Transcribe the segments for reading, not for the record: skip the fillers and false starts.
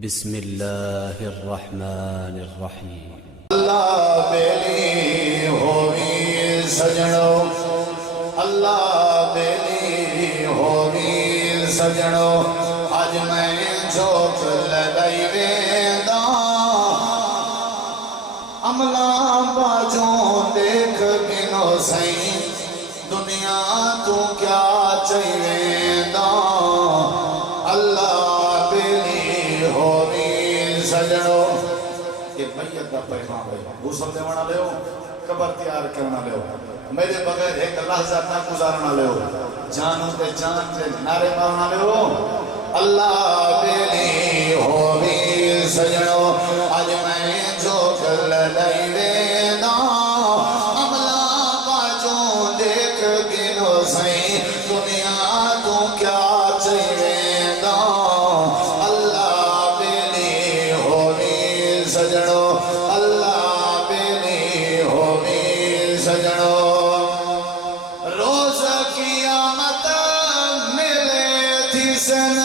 بسم اللہ الرحمن الرحیم۔ اللہ بیلی ہووی سجنو، اللہ بیلی ہووی سجنو، اج میں جھوک لگائی وینداں، عملاں باجوں دیکھ گنو سائیں، دنیا تو کیا چاہیے اللہ بیلی ہووی سجنو۔ ایک میت کا پیغام ہے، غسل دیوانا لے ہو، قبر تیار کرنا لے ہو، میرے بغیر ایک لحظہ نہ گزارنا لے ہو، جانوں تے جان تے نعرے مارنا لے ہو۔ اللہ بیلی ہووی سجنو، اج میں جو کل لئی وینا، عملہ باجوں دیکھ گنو سائیں، دنیا تو کیا چاہیے اللہ بیلی ہووی سجنو، اللہ بیلی ہووی سجنو۔ روز قیامت ملے تھی سن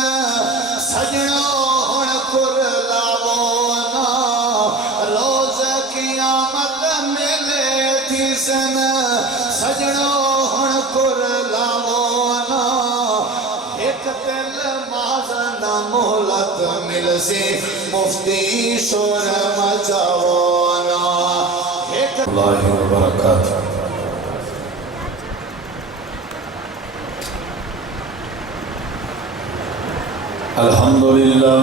سجنو ہن کر لاونا، روز قیامت ملے تھی سن سجنو ہن کر لاونا، ایک دل مازن مہلت مل سی مفتی شور مچاونا۔ اللہ وبرکاتہ۔ الحمدللہ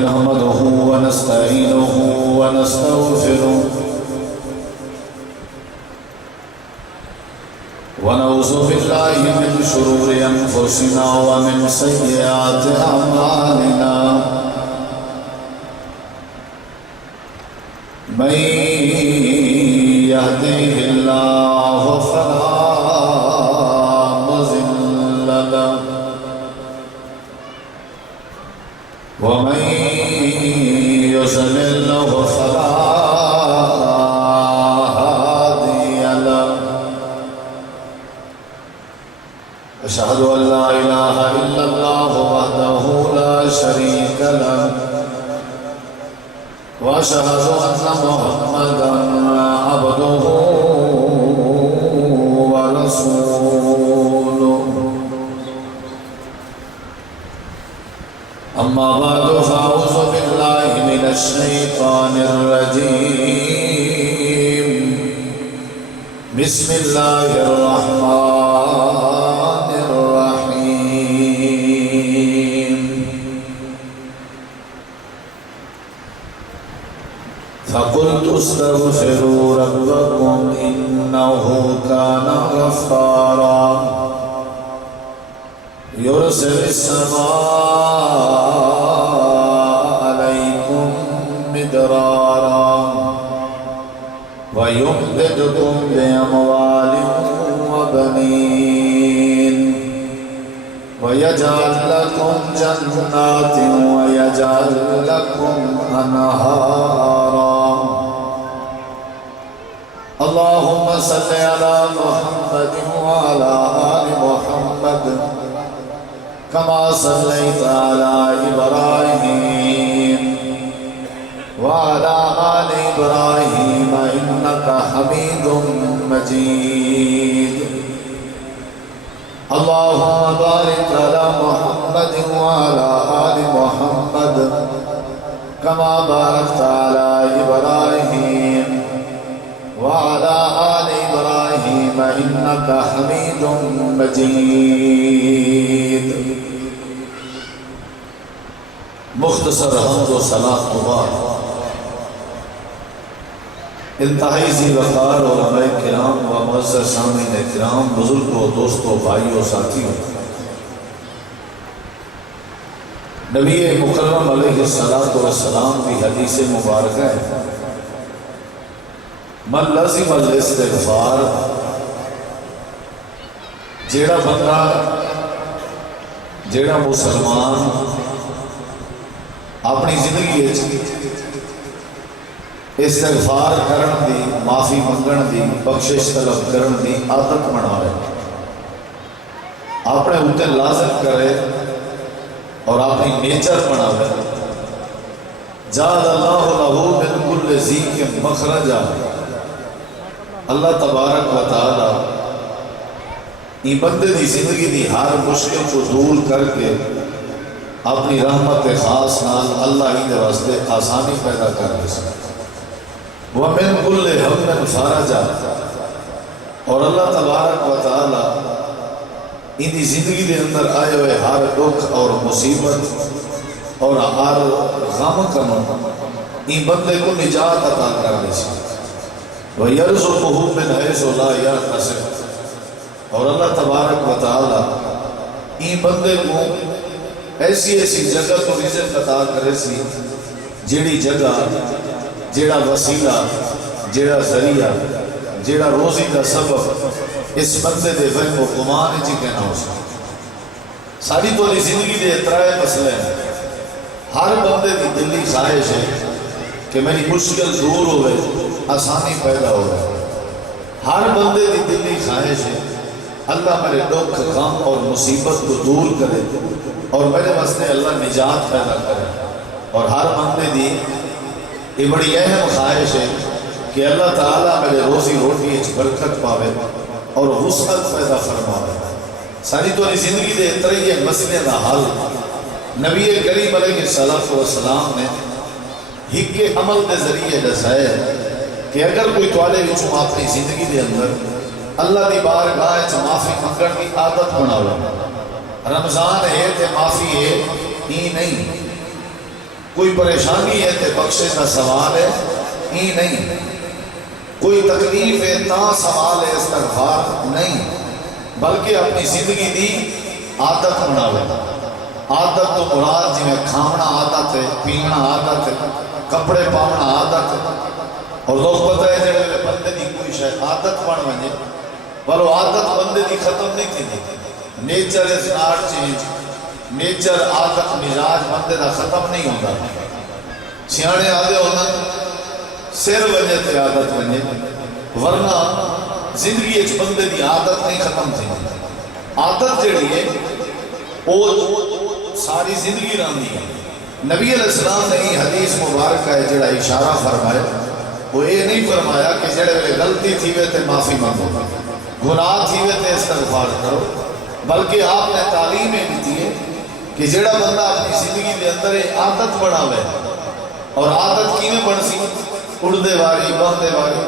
نحمدہ ونستعینہ ونستغفرہ ونعوذ باللہ من شرور انفسنا ومن سیئات اعمالنا، من يهده الله فلا مضل له ومن يضلل فلا هادي له، أشهد أن لا إله إلا الله وحده لا شريك له، وأشهد أن محمدًا عبده ورسوله، أما بعد فأعوذ بالله من الشيطان الرجيم، بسم الله الرحمن الرحيم، فقلت استغفروا ربكم إنه كان غفارا، يرسل السماء عليكم مدرارا، ويمددكم بأموال وبنين، ويجعل لكم جنات ويجعل لكم أنهارا۔ اللهم صل على محمد وعلى آل محمد كما صليت على إبراهيم وعلى آل إبراهيم إنك حميد مجيد، اللهم بارك على محمد وعلى آل محمد كما باركت على إبراهيم وعلى آل إبراهيم إنك حميد مجيد۔ مختصر حمد و صلاۃ کے بعد انتہائی ذی وقار علماء کرام و معزز سامعین کرام، بزرگوں، دوستوں، بھائیوں، ساتھیوں، نبی مکرم علیہ السلام کی حدیث مبارکہ ہے، من لازم الاستغفار، جیڑا بندہ، جیڑا مسلمان اپنی زندگی استغفار کرن دی، معافی منگن دی، بخشش طلب کرن دی عادت بنا ہے، اپنے اتنے لازم کرے اور اپنی نیچر بناوے. جعل اللہ لہو من کل ضیق مخرجا. اللہ تبارک و تعالی این بندے دی زندگی دی ہر مشکل کو دور کر کے اپنی رحمت خاص نال اللہ ہی دے واسطے آسانی پیدا کر دے سکتا. وَمِن كُلِّ هَمٍّ فَرَجًا. اور اللہ تبارک و تعالی ان دی زندگی دے اندر آئے ہوئے ہر دکھ اور مصیبت اور ہر غم کنوں ان بندے کو نجات عطا کر دے سکتا. وَيَرْزُقُهُ مِنْ حَيْثُ لَا يَحْتَسِبُ. اور اللہ تبارک و تعالی این بندے کو ایسی ایسی جگہ کو رزق عطا کرے سی جیڑی جگہ جیڑا وسیلہ جیڑا ذریعہ جیڑا روزی کا سبب اس بندے دے فہم و گمان جی کہنا ہو سکتا. ساری تو زندگی دے اترائے مسئلے ہیں. ہر بندے کی دلی خواہش ہے کہ میری مشکل دور ہوئے آسانی پیدا ہوئے. ہر بندے کی دلی خواہش ہے اللہ میرے دکھ غم اور مصیبت کو دور کرے اور میرے واسطے اللہ نجات پیدا کرے. اور ہر بندے دی یہ بڑی اہم خواہش ہے کہ اللہ تعالیٰ میرے روزی روٹی اچ برکت پاوے اور وسعت پیدا فرماوے. ساری تو زندگی دے اترے مسئلے دا حل نبی کریم علیہ السلام نے ہکے عمل دے ذریعے دسائے کہ اگر کوئی توالے وچوں اپنی زندگی دے اندر اللہ دی بارگاہ وچ معافی منگن کی عادت بناوے. رمضان ہے تے معافی ہے ہی نہیں. کوئی پریشانی ہے تے بخشش کا سوال ہے ہی نہیں. کوئی تکلیف ہے تا سوال ہے استغفار نہیں. بلکہ اپنی زندگی دی عادت بناوے. عادت تو مراد جی میں کھانا عادت ہے, پینا عادت ہے, کپڑے پاؤنا عادت ہے. اور لوگ پتہ ہے جڑے بندے دی کوئی شاید عادت بن وجے پر وہ عادت بندے دی ختم نہیں تھی. Nature is not change. Nature عادت مزاج بندے دا ختم نہیں ہوتا. سیانے آدھے ہونا سر وجہ تے عادت بنے ورنہ زندگی اچ بندے دی عادت نہیں ختم تھی. عادت جڑی ہے وہ ساری زندگی رہندی ہے. نبی علیہ السلام نے یہ حدیث مبارک ہے جڑا اشارہ فرمایا وہ یہ نہیں فرمایا کہ جڑے ویلے غلطی تھی وے تے معافی مانگو, گناہ تھی وے تے استغفار کرو, بلکہ آپ نے تعلیم یہ دی ہے کہ جڑا بندہ اپنی زندگی دے اندر عادت بناوے. اور عادت کیویں بن سی؟ اڑدے واری, بہندے واری,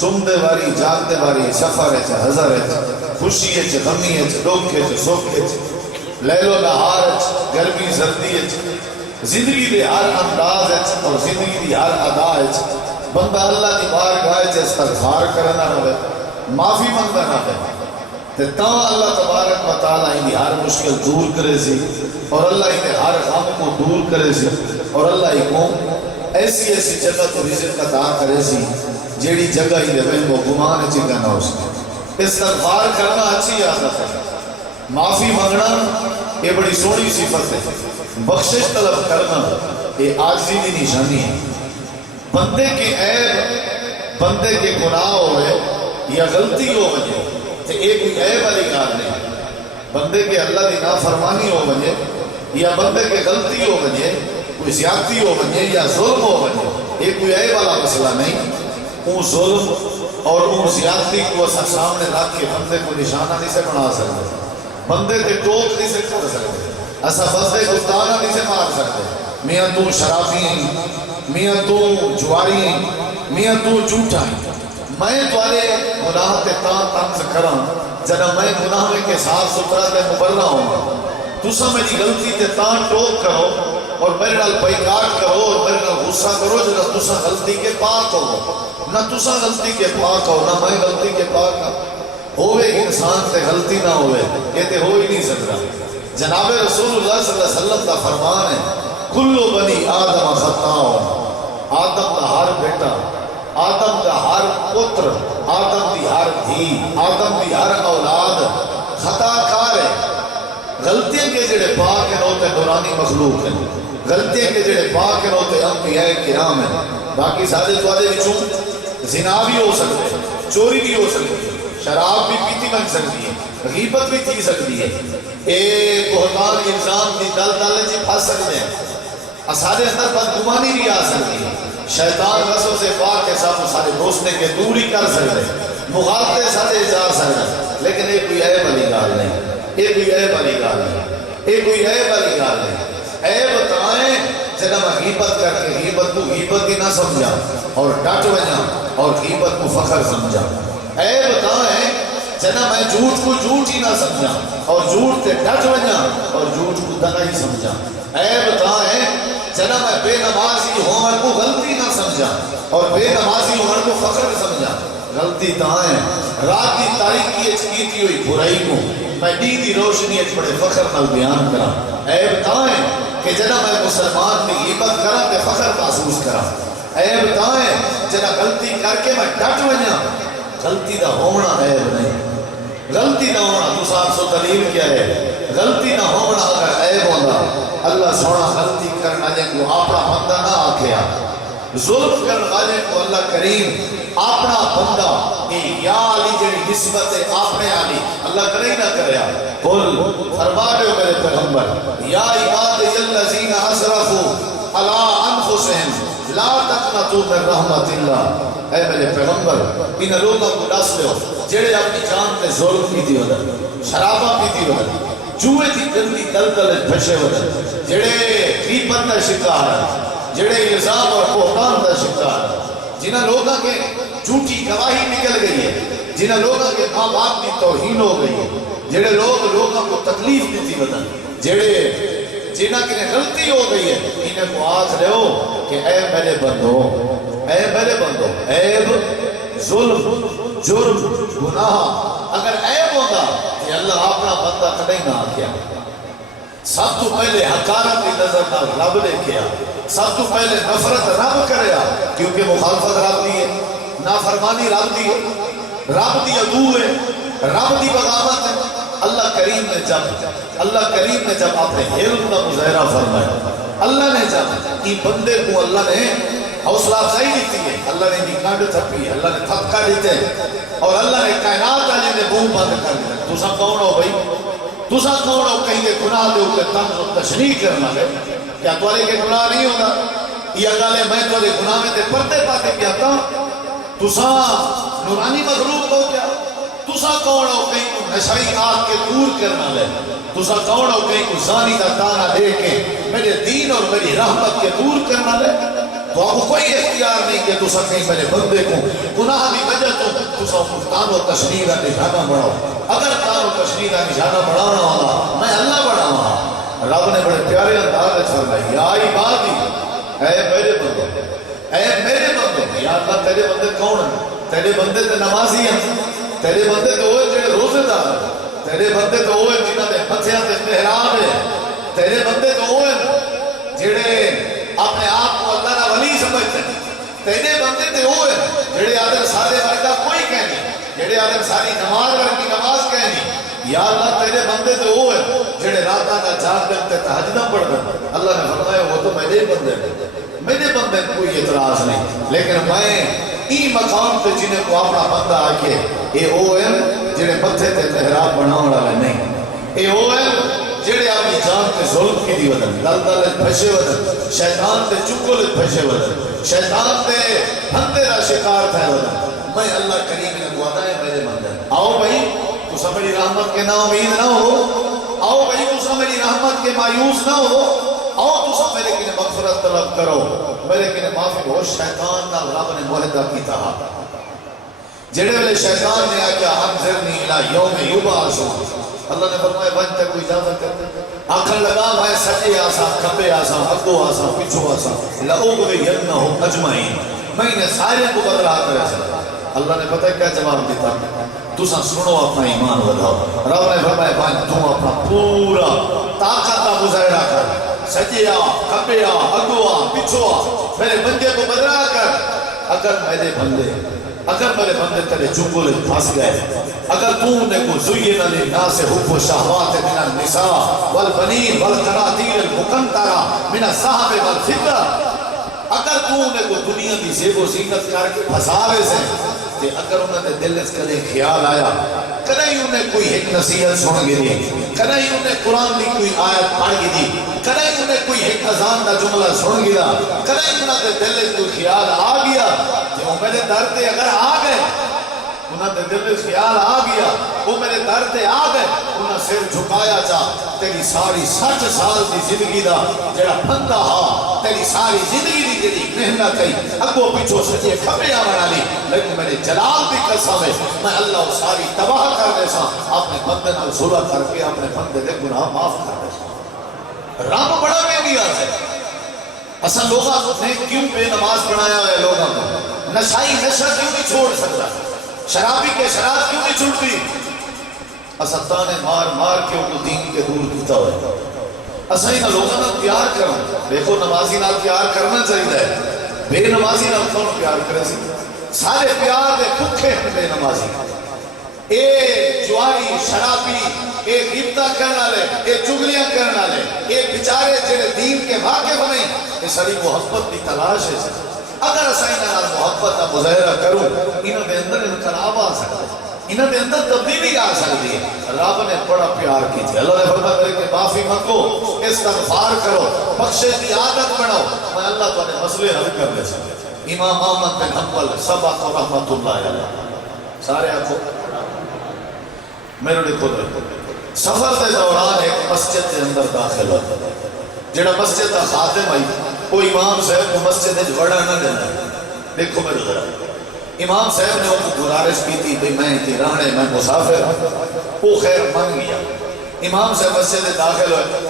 سمدے واری, جاگدے واری, سفر ہے حضر ہے, خوشی ہے غمی ہے, دکھ ہے سکھ ہے, لیل و نہار ہے, گرمی سردی ہے, زندگی دے ہر انداز ہے اور زندگی دی ہر ادا ہے بندہ اللہ دی بارگاہ وچ استغفار کرنا ہوے, معافی منگنا ہوے تے تاں اللہ تبارک و تعالی دی ہر مشکل دور کرے سی اور اللہ ہی ہر غم کو دور کرے سی اور اللہ ہی کو ایسی ایسی جگہ تو رزق عطا کرے سی جیڑی جگہ ہی دے وہ گمان وچ نہ ہو سکے. استغفار کرنا اچھی عادت ہے. معافی مانگنا یہ بڑی سونی صفت ہے. بخشش طلب کرنا یہ عاجزی کی نشانی ہے. بندے کے عیب, بندے کے گناہ ہوئے یا غلطی ہو وجے تو یہ کوئی عیب والی بات نہیں. بندے کے اللہ کی نافرمانی ہو وجے یا بندے کے غلطی ہو وجے, کوئی زیادتی ہو وجے یا ظلم ہو وجے, یہ کوئی عیب والا مسئلہ نہیں. وہ ظلم اور وہ زیادتی کو اصل سامنے رکھ کے بندے کو نشانہ نہیں سے بنا سکتے, بندے تے ٹوک نہیں سے کر سکتے, ایسا بندے کو تانا نہیں سے مار سکتے. میاں تو شرابی, میاں تو جواری, میاں تو جھوٹا. میں توارے گناہ تے تنز کراں جنہ میں گناہ میں کے صاف ستھرا تے مبرہ ہوں. تسا میری غلطی تے ٹوک کرو اور میرے نال پیکاٹ کرو اور میرے نال غصہ کرو جنہ تسا غلطی کے پاک ہو. نہ تسا غلطی کے پاک ہو نہ میں غلطی کے پاک ہوں. ہوئے انسان تے غلطی نہ ہوئے یہ تے ہو ہی نہیں سکتا. جناب رسول اللہ صلی اللہ علیہ وسلم کا فرمان ہے کلو بنی آدم خطاؤ. آدم کا ہر بیٹا, آدم کا ہر پتر, آدم کی ہر دھی, آدم کی ہر اولاد خطا کار ہے. غلطیاں کے جڑے پاک ہیں ہوتے نورانی مخلوق ہیں, غلطیاں کے جڑے پاک ہیں ہوتے انبیاء کرام ہیں. باقی سارے توادے وچوں زنا بھی ہو سکتے, چوری بھی ہو سکتی, شراب بھی پیتی بن سکتی ہے, غیبت بھی تھی سکتی ہے، ایک بہتان الزام دی دل دل جی پھنس سکتے ہیں، اسارے اندر بدگمانی بھی آ سکتی ہے، شیطان رسول سے پاک کے ساتھ سارے دوستے کے دور ہی کر سکتے ہیں، مخالفے سارے جا سکتے ہیں، لیکن ایک کوئی عیب والی گال نہیں، ایک کوئی عیب والی گال نہیں، ایک کوئی عیب والی گال نہیں۔ عیب بتائیں جنہ میں غیبت کر کے غیبت کو غیبت ہی نہ سمجھا اور ڈٹ وجا اور غیبت کو فخر سمجھا۔ عیب بتائیں جنہ میں جھوٹ کو جھوٹ ہی نہ سمجھا اور جھوٹ تے ڈٹ وجا اور جھوٹ کو دگا ہی سمجھا۔ عیب بتائیں جنہ میں بے نمازی ہوں کو غلطی نہ سمجھا اور بے نمازی ہوں کو فخر سمجھا۔ غلطی تائیں رات کی تاریکی کیتی ہوئی برائی کو میں دین دی روشنی بڑے فخر نال بیان کرا۔ عیب تائیں کہ جنہ میں مسلمان کی غیبت کرا تے فخر محسوس کرا۔ عیب تائیں جنہ غلطی کر کے میں ڈٹ وجا، غلطی دا ہونا عیب نہیں، غلطی نہ ہونا تو صاحب سو دلیل کیا ہے، غلطی نہ ہونا اگر عیب ہوگا اللہ سونا غلطی کرنا جائے کو اپنا بندہ نہ آکھیا، ظلم کرنا والے کو اللہ کریم اپنا بندہ یا علی جڑی نسبت ہے اپنے علی اللہ کرے نہ کریا۔ قل فرما دو میرے پیغمبر یا عباد الذین اسرفوا علی انفسہم لا تقنطوا من رحمت اللہ، اے میرے پیغمبر ان لوگوں کو دس دو جڑے اپنی جان تے ظلم کیتی ہوتا، شرابہ پیتی ہوتا، جوئے دی گندی دلدل پھسے ہوتا، جڑے غیبت دا شکار ہے، جڑے الزام اور بہتان دا شکار ہے، جنہ لوگوں کے جھوٹی گواہی نکل گئی ہے، جنہ لوگوں کے ماں باپ کی توہین ہو گئی ہے، جڑے لوگوں کو تکلیف دیتی بدن، جنہ کی غلطی ہو گئی ہے، انہیں کو آج رہے ہو کہ اے میرے بندو، اے میرے بندو، عیب ظلم جرم گناہ اگر عیب ہوگا کہ اللہ اپنا بندہ کدیں نہ آکیا، سب تو پہلے حقارت کی نظر نہ رب نے کیا، سب تو پہلے نفرت رب کریا کیونکہ مخالفت رب دی ہے، نافرمانی رب دی ہے، رب دی عدو ہے، رب دی بغاوت ہے۔ اللہ کریم نے جب اپنے علم کا مظاہرہ فرمایا، اللہ نے جب یہ بندے کو اللہ نے حوصلہ افزائی دیتی ہے، اللہ نے نکاڈ تھپی ہے، اللہ نے تھپکا دیتے اور اللہ نے کائنات والے نے منہ بند کر دیا۔ تسا کون ہو بھائی؟ تسا کون ہو کہیں گے گناہ دے اوپر طنز و تشریح کرنا ہے؟ کیا تمہارے کے گناہ نہیں ہوگا؟ یہ گالے میں تمہارے گناہ میں تے پردے پاتے پیاتا ہوں، تسا نورانی مخلوق ہو کیا؟ تسا کون ہو کہیں کو نشائی آگ کے دور کرنا لے؟ تسا کون ہو کہیں کو زانی دا تانا دے کے میرے دین اور میری رحمت کے دور کرنا لے؟ تو آپ کو کوئی اختیار نہیں کہ تسا کہیں میرے بندے کو گناہ دی وجہ تو تسا تان و تشریح کا نشانہ بڑھاؤ۔ اگر تان و تشریح کا نشانہ بڑھانا ہوگا میں اللہ بڑھاؤں۔ رب نے بڑے پیارے انداز سے فرمایا یا عبادی، اے میرے بندو، اے میرے بندو، یا اللہ تیرے بندے کون ہیں؟ تیرے بندے تے نمازی ہیں، تیرے بندے تو ہوئے جڑے روزے دار ہیں، تیرے بندے تو ہوئے جنہاں دے متھیاں تے محراب ہیں، تیرے بندے تو ہوئے جڑے اپنے آپ کو اللہ کا ولی سمجھتے ہیں، تیرے بندے تے ہوئے جڑے آدم سارے ورگا کوئی کہنی، جڑے آدم ساری نماز ورگی نماز کہنی۔ یا اللہ تیرے بندے تے ہوئے جڑے راتاں کا جاگ کرتے تہجداں پڑھ دیں، اللہ نے فرمایا وہ تو میرے بندے ہیں، میرے بندے کوئی اعتراض نہیں، لیکن میں ای مقام تے جنہیں کو اپنا بندہ آکے اے ہوئے جڑے متھے تے محراب بناؤں والے نہیں، اے ہوئے جڑے اپنی جان تے ظلم کی دی ودن، دلدل پھسے ودن، شیطان تے چکل پھسے ودن، شیطان تے بندے را شکار تھے ودن۔ میں اللہ کریم نے دعا ہے میرے بندے، آؤ بھائی تو میری رحمت کے نا امید نہ ہو، آؤ بھائی تو میری رحمت کے مایوس نہ ہو، آؤ تو میرے کنے مغفرت طلب کرو، میرے کنے معافی ہو۔ شیطان نہ رب نے معاہدہ کیتا، جڑے والے شیطان نے آکیا انذرنی الی یوم یبعثون، اللہ نے فرمایا بچ تک کوئی اجازت کر، آنکھیں لگا میں سجے آسا کھبے آسا اگو آسا پچھو آسا لأغوینہم اجمعین، میں نے سارے کو بدلا کرے سا۔ اللہ نے پتہ کیا جواب دیتا، تسا سنو اپنا ایمان ودھاؤ۔ رب نے فرمایا بھائی تم اپنا پورا طاقت کا مظاہرہ کر، سجیا کھبیا اگوا پچھوا میرے بندے کو بدلا کر۔ اگر میرے بندے تیرے چنگل پھنس گئے، اگر تم نے کو زین للناس حب الشہوات من النساء والبنین والقناطیر المقنطرہ من الذہب والفضہ، اگر تم نے کو دنیا کی زیب و زینت کر کے پھنساوے سے کہ اگر انہوں نے دل اس کدے خیال آیا کدے انہیں کوئی ایک نصیحت سن گئی دی کدے انہیں قرآن کی کوئی آیت پڑھ گئی دی کدے انہیں کوئی ایک اذان کا جملہ سن گیا کدے انہوں نے دل اس کوئی خیال آ گیا کہ وہ میرے در تے اگر آ گئے انہوں نے دل اس خیال آ گیا وہ میرے در تے آ گئے انہوں سر جھکایا جا تیری ساری 60 سال کی زندگی دا جڑا بندہ ہا تیری ساری زندگی دی جڑی محنت ہے اگو پیچھو سچے کھبے آونا لی لیکن میرے جلال دی قسم ہے میں اللہ ساری تباہ کر دے سا اپنے بندے نال صلح کر کے اپنے بندے دے گناہ معاف کر دے سا رب بڑا میں دیا ہے اصل لوگاں نے کیوں بے نماز بنایا ہے لوگاں کو نشائی نشہ کیوں نہیں چھوڑ سکتا شرابی کے شراب کیوں نہیں چھوڑتی اسطا نے مار مار کے ان کو دین کے دور کیتا ہوئے اسا ہی نہ لوگاں نہ پیار کرنا دیکھو نمازی نال پیار کرنا چاہیے بے نمازی نال کون پیار کرے سی سارے پیار دے بھوکے ہیں بے نمازی اے جواری شرابی اے غیبتہ کرنا لے اے چگلیاں کرنا لے اے بیچارے جڑے دین کے واقف نہیں یہ ساری محبت کی تلاش ہے اگر اسا انہاں محبت کا مظاہرہ کروں انہاں دے اندر انقلاب آ سکتا ہے انہاں دے اندر تبدیلی آ سکتی ہے رب نے بڑا پیار کی تھی اللہ نے فرمایا میرے کہ معافی مانگو استغفار کرو بخشش کی عادت بناؤ میں اللہ تعالی مسئلے حل کر دے سکتا امام احمد بن حنبل سبق رحمت اللہ علیہ سارے آنکھوں میرے لکھو سفر دے دوران ایک مسجد کے اندر داخل ہو جڑا مسجد کا خادم آئی وہ امام صاحب کو مسجد وڑا نہ دینا دیکھو میرے ذرا امام صاحب نے ان کو گزارش کی تھی کہ میں تھی رہنے میں مسافر وہ خیر مان گیا امام صاحب مسجد داخل ہوئے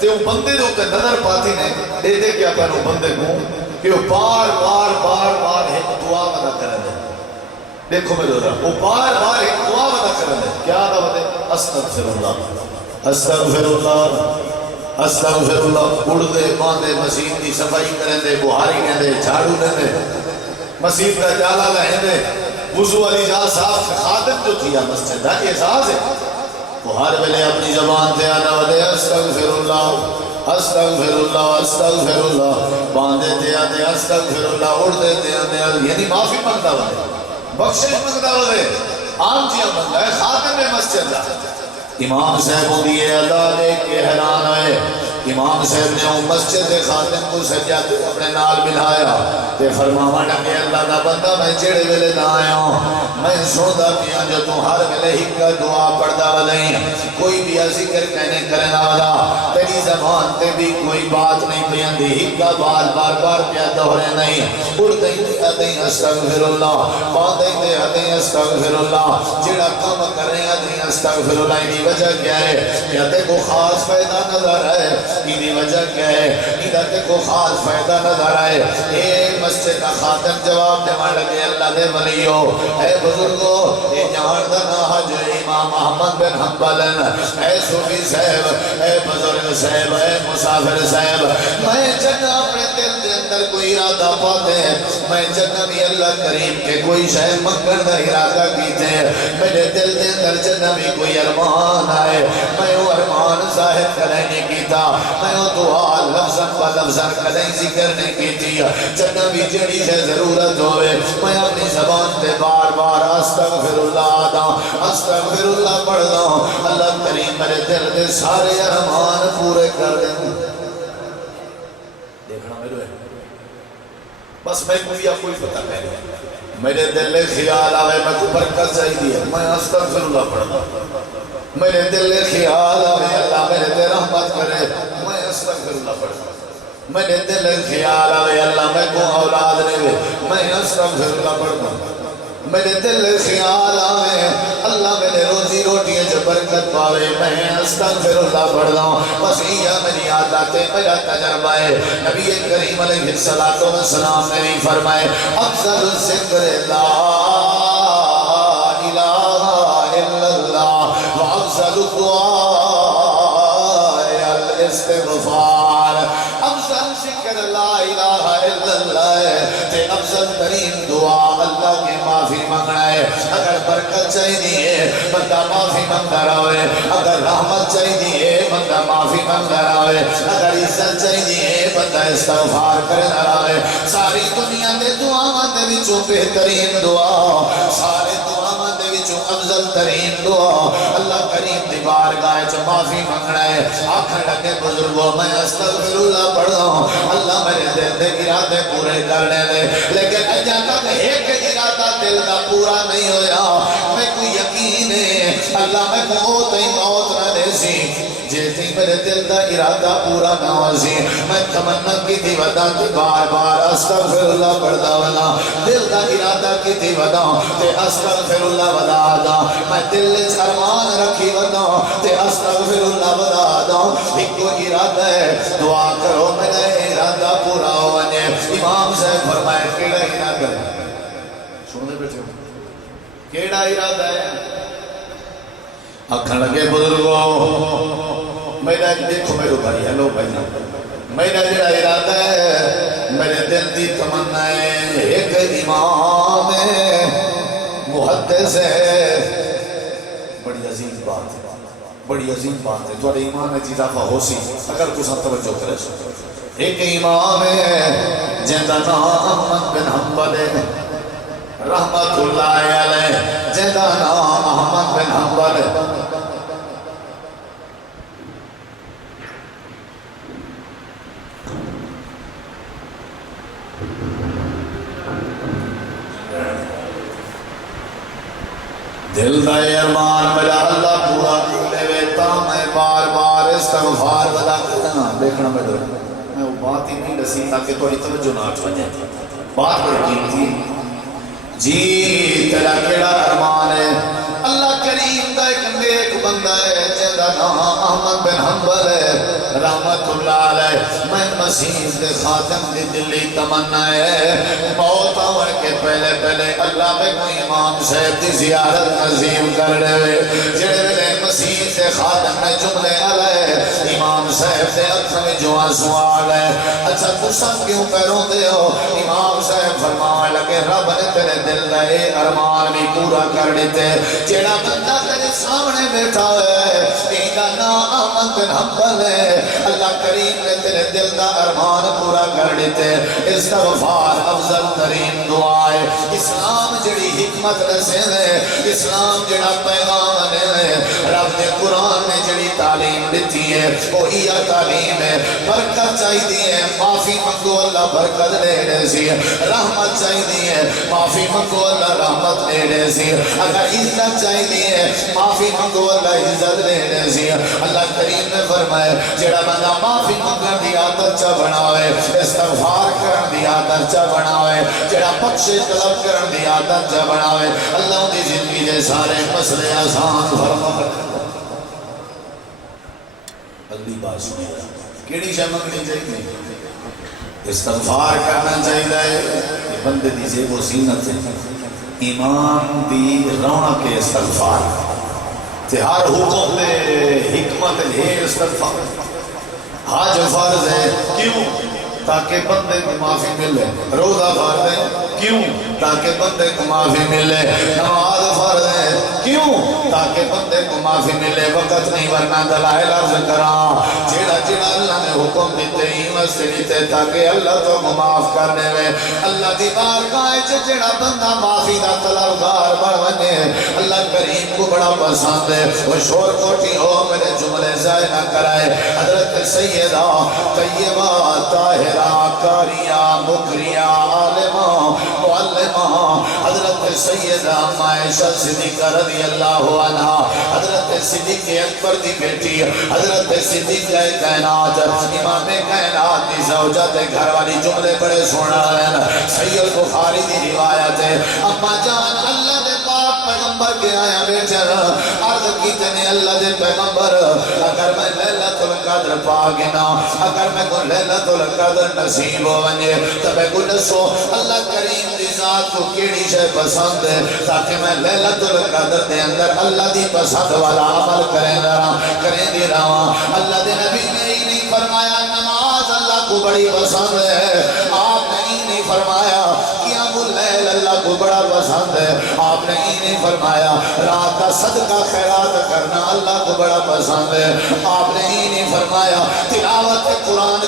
تو وہ بندے جو کہ نظر پاتی نے دے دے کیا پر وہ بندے کو کہ وہ بار بار بار بار ایک دعا ادا کر دے دیکھو میرے ذرا وہ بار بار ایک دعا ادا کر دے کیا ادا دے استغفر اللہ استغفر اللہ استغفر اللہ اڑ دے باندے مسجد کی صفائی کریں دے بہاری کہیں دے جھاڑو دیں دے مسجد کا جالا لہیں دے وضو علی جا صاحب خادم جو تھیا مسجد دا اعزاز ہے وہ ہر ویلے اپنی زبان تے آنا ودے استغفر اللہ استغفر اللہ استغفر اللہ باندے تے آنے استغفر اللہ اڑ دے آنے یعنی معافی مانگتا ودے بخشش مانگتا ودے عام جیاں بندہ ہے خادم مسجد دا امام صاحب دیئے اللہ دے کے حیران آئے امام صاحب نے وہ مسجد خادم کو سجاد اپنے نال ملایا تے فرماوا ڈکے اللہ دا بندہ میں جڑے ویلے نہ آیا ہوں میں سندا پیا جو تو ہر ویلے ایک دعا پڑھدا ودیں کوئی بھی ذکر کہنے کرنا ودا تیری زبان تے بھی کوئی بات نہیں پیندی ایک بار بار بار پیا دہرے نہیں اڑدے تے استغفر اللہ باندے تے استغفر اللہ جڑا کام کر رہے ہیں استغفر اللہ دی وجہ کیا ہے یا تے کو خاص فائدہ نظر ہے کی وجہ کیا ہے ادھر کو خاص فائدہ نظر آئے اے مسجد کا خاتم جواب دیوان لگے اللہ دے ولیو اے بزرگو اے جہان دا ناہج امام احمد بن حنبل اے صوفی صاحب اے بزرگ صاحب اے مسافر صاحب میں جنہ اپنے دل دے اندر کوئی ارادہ پاتے ہیں میں جنہ بھی اللہ کریم کے کوئی شہر مکر دا ارادہ کیتے ہیں میرے دل دے اندر جنہ بھی کوئی ارمان آئے میں وہ ارمان ظاہر کرنے کیتا میں وہ دعا لفظاً با لفظاً کدیں ذکر نہیں کیتی جنہ بھی جڑی سے ضرورت ہوئے میں اپنی زبان تے بار بار استغفر اللہ دا استغفر اللہ پڑھ دا اللہ کریم میرے دل دے سارے ارمان پورے کر دیں دیکھنا میرے بس میں کوئی پتہ پہلے میرے دل میں خیال آئے میں کو برکت چاہیے میں استغفر اللہ پڑھ دا میرے دل میں خیال آئے اللہ میرے دل رحمت کرے میں استغفر اللہ پڑھ دا میرے دل میں خیال آئے اللہ میں کو اولاد رہے میں استغفر اللہ پڑھ دا میرے دل میں خیال آئے اللہ میرے روزی روٹی جو برکت پاوے میں استغفر اللہ پڑھ دا بس یہ میری عادت ہے میرا تجربہ ہے نبی کریم علیہ السلام نے بھی فرمائے افضل ذکر لا الہ الا اللہ وافضل دعاء الاستغفار افضل ذکر لا الہ الا اللہ تے افضل ترین دعا اللہ کے معافی مانگنا ہے اگر برکت چاہیے بندہ معافی مانگتا رہے اگر رحمت چاہیے بندہ معافی مانگتا رہے اگر عزت چاہیے بندہ استغفار کرنا رہے ساری دنیا دے دعاواں دے وچوں بہترین دعا سارے دعاواں دے وچوں افضل ترین دعا اللہ کریم دی بارگاہ وچ معافی منگنا ہے آکھن لگے بزرگوں میں استغفر اللہ پڑھدا ہوں اللہ میرے دل دے ارادے پورے کرنے دے لیکن اجا تک ایک ارادہ دل دا پورا نہیں ہویا میں کو یقین ہے اللہ میں کو موت نہ دے سی جیتی میرے دل دا ارادہ پورا نہ ہوسی میں تمنا کی تھی ودا تے بار بار استغفر اللہ پڑھدا ودا دل دا ارادہ کی تھی ودا تے استغفر اللہ ودا دا میں دل وچ ارمان رکھی ودا تے استغفر اللہ ودا دا ایک ارادہ ہے دعا کرو میرا ارادہ پورا ہو ونے امام صاحب فرمائے کیڑا ارادہ ہے سن دے بیٹھے کیڑا ارادہ ہے آکھن لگے بزرگوں میرا دیکھو میرے بھائی ہلو بھائی میرا جڑا ارادہ ہے میرے دل دی تمنا ہے ایک امام محدث ہے بڑی عظیم بات ہے بڑی عظیم بات ہے تھوڑے ایمان میں اضافہ ہو سی اگر کچھ توجہ کرے ایک امام ہے جن کا نام احمد بن حنبل ہے رحمت اللہ علیہ جن کا نام احمد بن حنبل ہے دل دا ارمان میرا اللہ پورا کر لے تا میں بار بار استغفار ودا کرنا دیکھنا میں وہ بات ہی نہیں دسی تاکہ تھوڑی توجہ نہ ہٹ جائے بات بڑی قیمتی جی تیرا کیڑا ارمان ہے اللہ کریم دا ایک نیک بندہ ہے جن دا نام احمد بن حنبل ہے رحمت اللہ علیہ میں مسیح دے خاتم دی دلی تمنا ہے موت آوے کے پہلے پہلے اللہ میں کوئی امام صاحب دی زیارت نصیب کر دے جڑے ویلے مسیح دے خاتم میں جملے علیہ امام صاحب دے اکھاں میں جو آنسو آ گئے اچھا تساں کیوں پیروں دے ہو امام صاحب فرمانے لگے رب نے تیرے دل دا اے ارمان بھی پورا کر دیتے جڑا بندہ تیرے سامنے بیٹھا ہے اینا نام احمد بن حنبل ہے اللہ کریم نے تیرے دل دا ارمان پورا کر دیتے استغفار افضل ترین دعا ہے اسلام جڑی حکمت رسے ہے اسلام جڑا پیغام ہے رب نے قرآن نے جڑی تعلیم دیتی ہے وہ یہ تعلیم ہے برکت چاہیے ہے معافی منگو اللہ برکت لے دے سی رحمت چاہیے ہے معافی منگو اللہ رحمت لے دے سی اگر عزت چاہیے ہے معافی منگو اللہ عزت لے دے سی اللہ کریم نے فرمایا جڑا بندہ معافی منگن دی عادت چا بناوے استغفار کرن دی عادت چا بناوے جڑا بخشش طلب کرن دی عادت چا بناوے اللہ دی زندگی دے سارے مسئلے آسان فرما اگلی بات سنیں کیڑی شے منگنی چاہیے استغفار کرنا چاہیے یہ بندے دی زیب و زینت ہے ایمان دی رونق استغفار تے ہر حکم دے حکمت ہے استغفار حج فرض ہے کیوں تاکہ بندے کو معافی ملے روزہ فرض ہے کیوں تاکہ بندے کو معافی ملے نماز فرض ہے کیوں تاکہ بندے کو معافی ملے وقت نہیں ورنہ دلائل عرض کرا جیڑا جیڑا اللہ نے حکم دیتے ہی واسطے دیتے تاکہ اللہ تو معاف کرنے میں اللہ دی بارگاہ جیڑا بندہ معافی دا طلبگار بن بنے اللہ کریم کو بڑا پسند ہے وہ شور کوٹی ہو میرے جملے ضائع نہ کرائے حضرت سیدہ طیبہ طاہرہ کاریہ مکریہ عالمہ معلمہ حضرت سیدہ عائشہ صدیقہ رضی اللہ عنہ حضرت صدیق اکبر دی بیٹی حضرت صدیق کائنات امام کائنات دی زوجہ تے گھر والی جملے بڑے سونا ہیں صحیح البخاری دی روایت ہے اما جان اللہ دے پاک پیغمبر کے آیا بیٹھا عرض کی جنے اللہ دے پیغمبر اگر میں لیلۃ القدر پا گنا اگر میں کو لیلۃ القدر نصیب ہو ونجے تو میں کو دسو اللہ کریم دی ذات کو کیڑی شے پسند ہے تاکہ میں لیلۃ القدر دے اندر اللہ دی پسند والا عمل کریں دی رہا اللہ دے نبی نے ہی نہیں فرمایا نماز اللہ کو بڑی پسند ہے آپ نے ہی نہیں فرمایا قیام اللیل اللہ کو بڑا پسند ہے آپ نے ہی نہیں فرمایا رات کا صدقہ خیرات کرنا اللہ کو بڑا پسند ہے آپ نے ہی نہیں فرمایا تلاوت قرآن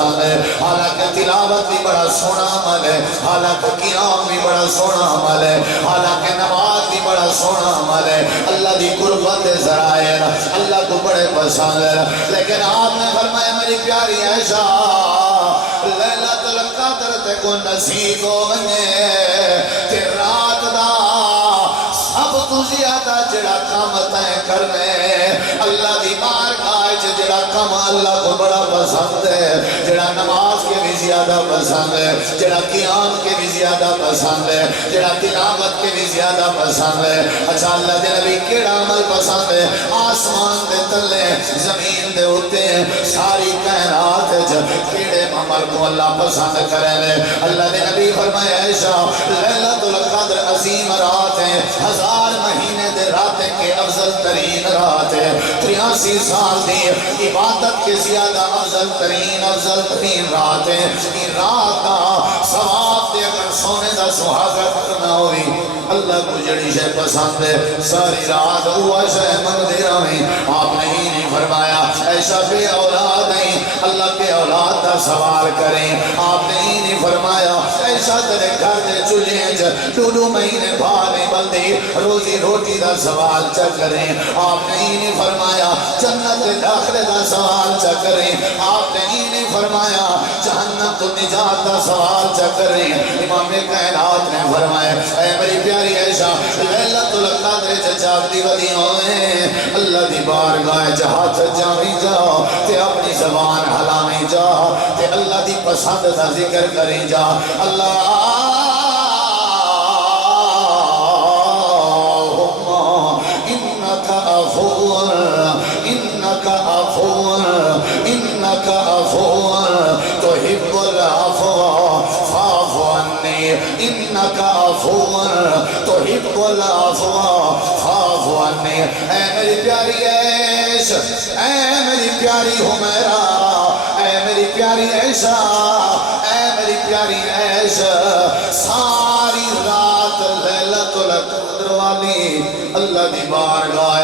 پسند ہے، حالانکہ تلاوت بھی بڑا سونا عمل ہے، حالانکہ قیام بھی بڑا سونا عمل ہے، حالانکہ نماز بھی بڑا سونا عمل ہے، اللہ دی قربت ذرائع اللہ کو بڑے پسند ہے، لیکن آپ نے فرمایا میری پیاری عائشہ لیلۃ القدر تے کو نصیب ہو گئے تے رات دا سب تو زیادہ جڑا کام تے کرنے اللہ دی بارگاہ وچ جڑا کام اللہ کو بڑا پسند ہے، جڑا نماز کے بھی زیادہ پسند ہے، جڑا قیام کے بھی زیادہ پسند ہے، جڑا تلاوت کے بھی زیادہ پسند ہے۔ اچھا اللہ دے نبی کیڑا عمل پسند ہے؟ آسمان دے تلے زمین دے ہوتے ہیں ساری کائنات کیڑے عمل کو اللہ پسند کرے لے؟ اللہ دے نبی فرمائے عائشہ لیلۃ القدر عظیم رات ہے، 1000 مہینے دے راتیں کے افضل ترین رات ہے، 83 سال دی عبادت کے زیادہ افضل ترین رات ہے۔ یہ رات کا ثواب دے اگر سونے دا سہاگا کرنا ہوئی اللہ کو جڑی شے پسند ہے ساری رات ہوا شے مندی رہیں۔ آپ نے ہی نہیں فرمایا ایسا بے اولاد ہیں اللہ کے اولاد دا سوال کریں، آپ نے ہی نہیں فرمایا ایسا تیرے گھر دے چولھے ڈوڈو مہینے بھانے بلدی روزی روٹی دا سوال چا کریں، آپ نے ہی نہیں فرمایا جنت داخلے دا سوال چا کریں، آپ نے ہی نہیں فرمایا جہنم تو نجات دا سوال چا کریں۔ امام کائنات نے فرمایا اے میری پیاری عائشہ لیلۃ القدر جاگتی ودی ہوئے اللہ دی بارگاہ ہاتھ جاویں جا تے اپنی زبان ہلاویں جا تے اللہ دی پسند دا ذکر کریں جا۔ انک عفو تحب العفو فاعف عنی، انک عفو تحب العفو فاعف عنی۔ اے میری پیاری عائشہ، اے میری پیاری حمیرہ، اے میری پیاری عائشہ، اے میری پیاری عائشہ، ساری رات لیلۃ القدر والی اللہ دی بارگاہ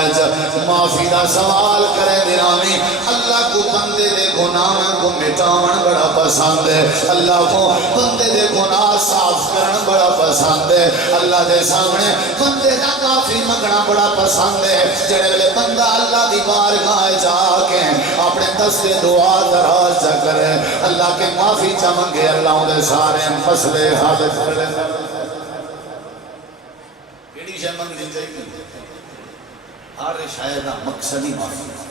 معافی دا سوال کرے درامی۔ اللہ کو بندے دے گناہ کو مٹاون بڑا پسند ہے، اللہ کو بندے دے گناہ صاف کرن بڑا پسند ہے، اللہ دے سامنے بندے دا معافی منگنا بڑا پسند ہے۔ جڑے ویلے بندہ اللہ دی بارگاہ جا کے اپنے دستے دعا دراز جا کرے اللہ کے معافی چا منگے اللہ دے سارے مسئلے حل کر لے۔ کیڑی شے منگنی چاہیے؟ ہر شے دا مقصد ہی معافی ہے۔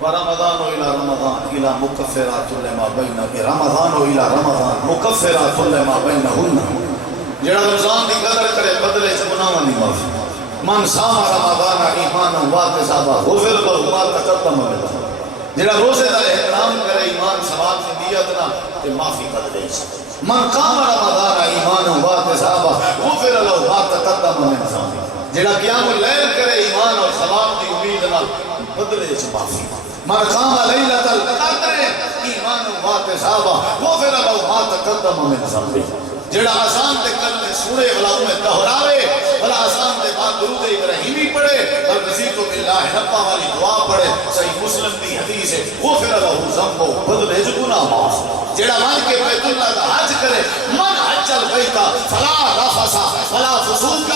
ورمضان الى رمضان الى مکفرات لما بینہ، رمضان الى رمضان مکفرات لما بینہن۔ جڑا رمضان دی قدر کرے بدلے سے گناہاں دی معافی۔ من صام رمضان ایمانا واحتسابا غفر لہ ما تقدم من ذنبہ۔ جڑا روزے دا احترام کرے ایمان ثواب کی نیت نہ تے معافی بدلے سے۔ من قام رمضان ایمانا واحتسابا غفر لہ ما تقدم من ذنبہ۔ جڑا قیام اللیل کرے ایمان اور ثواب کی امید نہ بدلے سے معافی۔ من قام لیلۃ القدر ایمانا واحتسابا غفر لہ ما تقدم من ذنبہ۔ جڑا آسان دے کلمے سورے والا میں دہراوے والا آسان دے بعد درود ابراہیمی پڑھے اور رضیت باللہ ربا والی دعا پڑھے، صحیح مسلم دی حدیث ہے غفر لہ ذنبہ بدلے گناہ معاف۔ جڑا من کے بیت اللہ دا حج کرے من حج البیت فلا رفث ولا فسوق،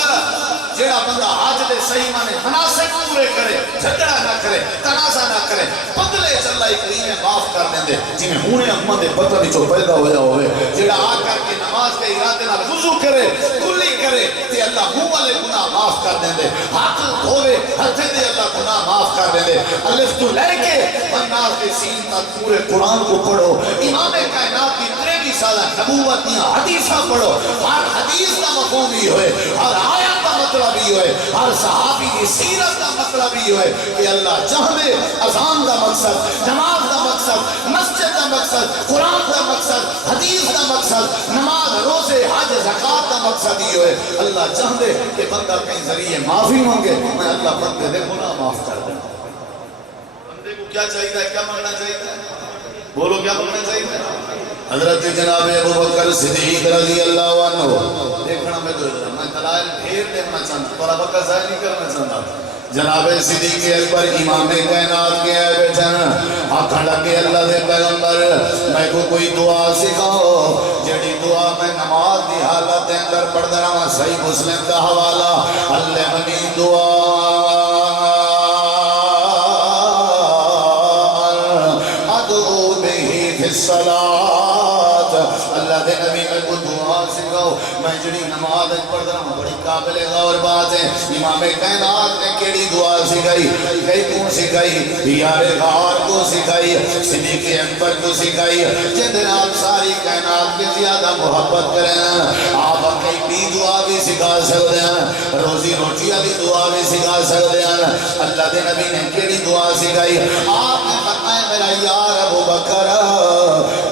جڑا بندہ حج دے صحیح معنی مناسک پورے کرے، جھگڑا نہ کرے، تنازع نہ کرے، بدلے چ اللہ کریم معاف کر دیندے۔ جویں ہونے اماں دے پتہ وچوں پیدا ہویا ہوئے، جڑا آ کر کے نماز کے ارادے نال وضو کرے، کلی کرے تے اللہ منہ والے گناہ معاف کر دیندے، ہاتھ دھوے ہتھے دے اللہ گناہ معاف کر دیندے۔ الف تو لے کے الناس کے سین تک پورے قرآن کو پڑھو، امام کائنات کی 23 سالہ نبوت دیاں حدیثاں پڑھو، ہر حدیث کا مفہوم بھی ہوئے، ہر آیت کا مطلب بھی ہوئے، ہر صحابی کی سیرت کا مطلب بھی ہوئے کہ اللہ چاہے اذان دا مقصد، نماز دا مقصد، مسجد دا مقصد، قرآن دا مقصد، حدیث دا مقصد، نماز روزے حج زکات دا مقصد ہی ہوئے۔ اللہ چاہے کہ بندہ کہیں ذریعے معافی مانگے، میں اللہ بندے دے گناہ معاف کر دیں۔ بندے کو کیا چاہیے، کیا مانگنا چاہیے؟ بولو کیا مانگنا چاہیے؟ حضرت جناب ابو بکر صدیق رضی اللہ عنہ، دیکھنا میں دلائل پھیر دیکھنا چاہتا، تھوڑا وقت ضائع نہیں کرنا چاہتا۔ جناب صدیق اکبر امام کائنات کے آئے بیٹھے ہیں، آکھن لگے اللہ دے پیغمبر میں کو کوئی دعا سکھاؤ جڑی دعا میں نماز دی حالت اندر پڑھدا رہاں صحیح مسلم کا حوالہ علمنی دعا ادعو به فی الصلاۃ اللہ دے نبی میں کو دعا سکھاؤ میں جڑی نماز پڑھ رہا ہوں بڑی قابل غور بات ہے امام کائنات نے کیڑی دعا سکھائی کئی کون سکھائی یار غار کو سکھائی صدیق اکبر کو سکھائی جن آپ ساری کائنات کے زیادہ محبت کریں آپ کئی بھی دعا بھی سکھا سکتے ہیں روزی روٹی والی دعا بھی سکھا سکتے ہیں اللہ دے نبی نے کیڑی دعا سکھائی آپ نے فرمایا میرا یار ابو بکر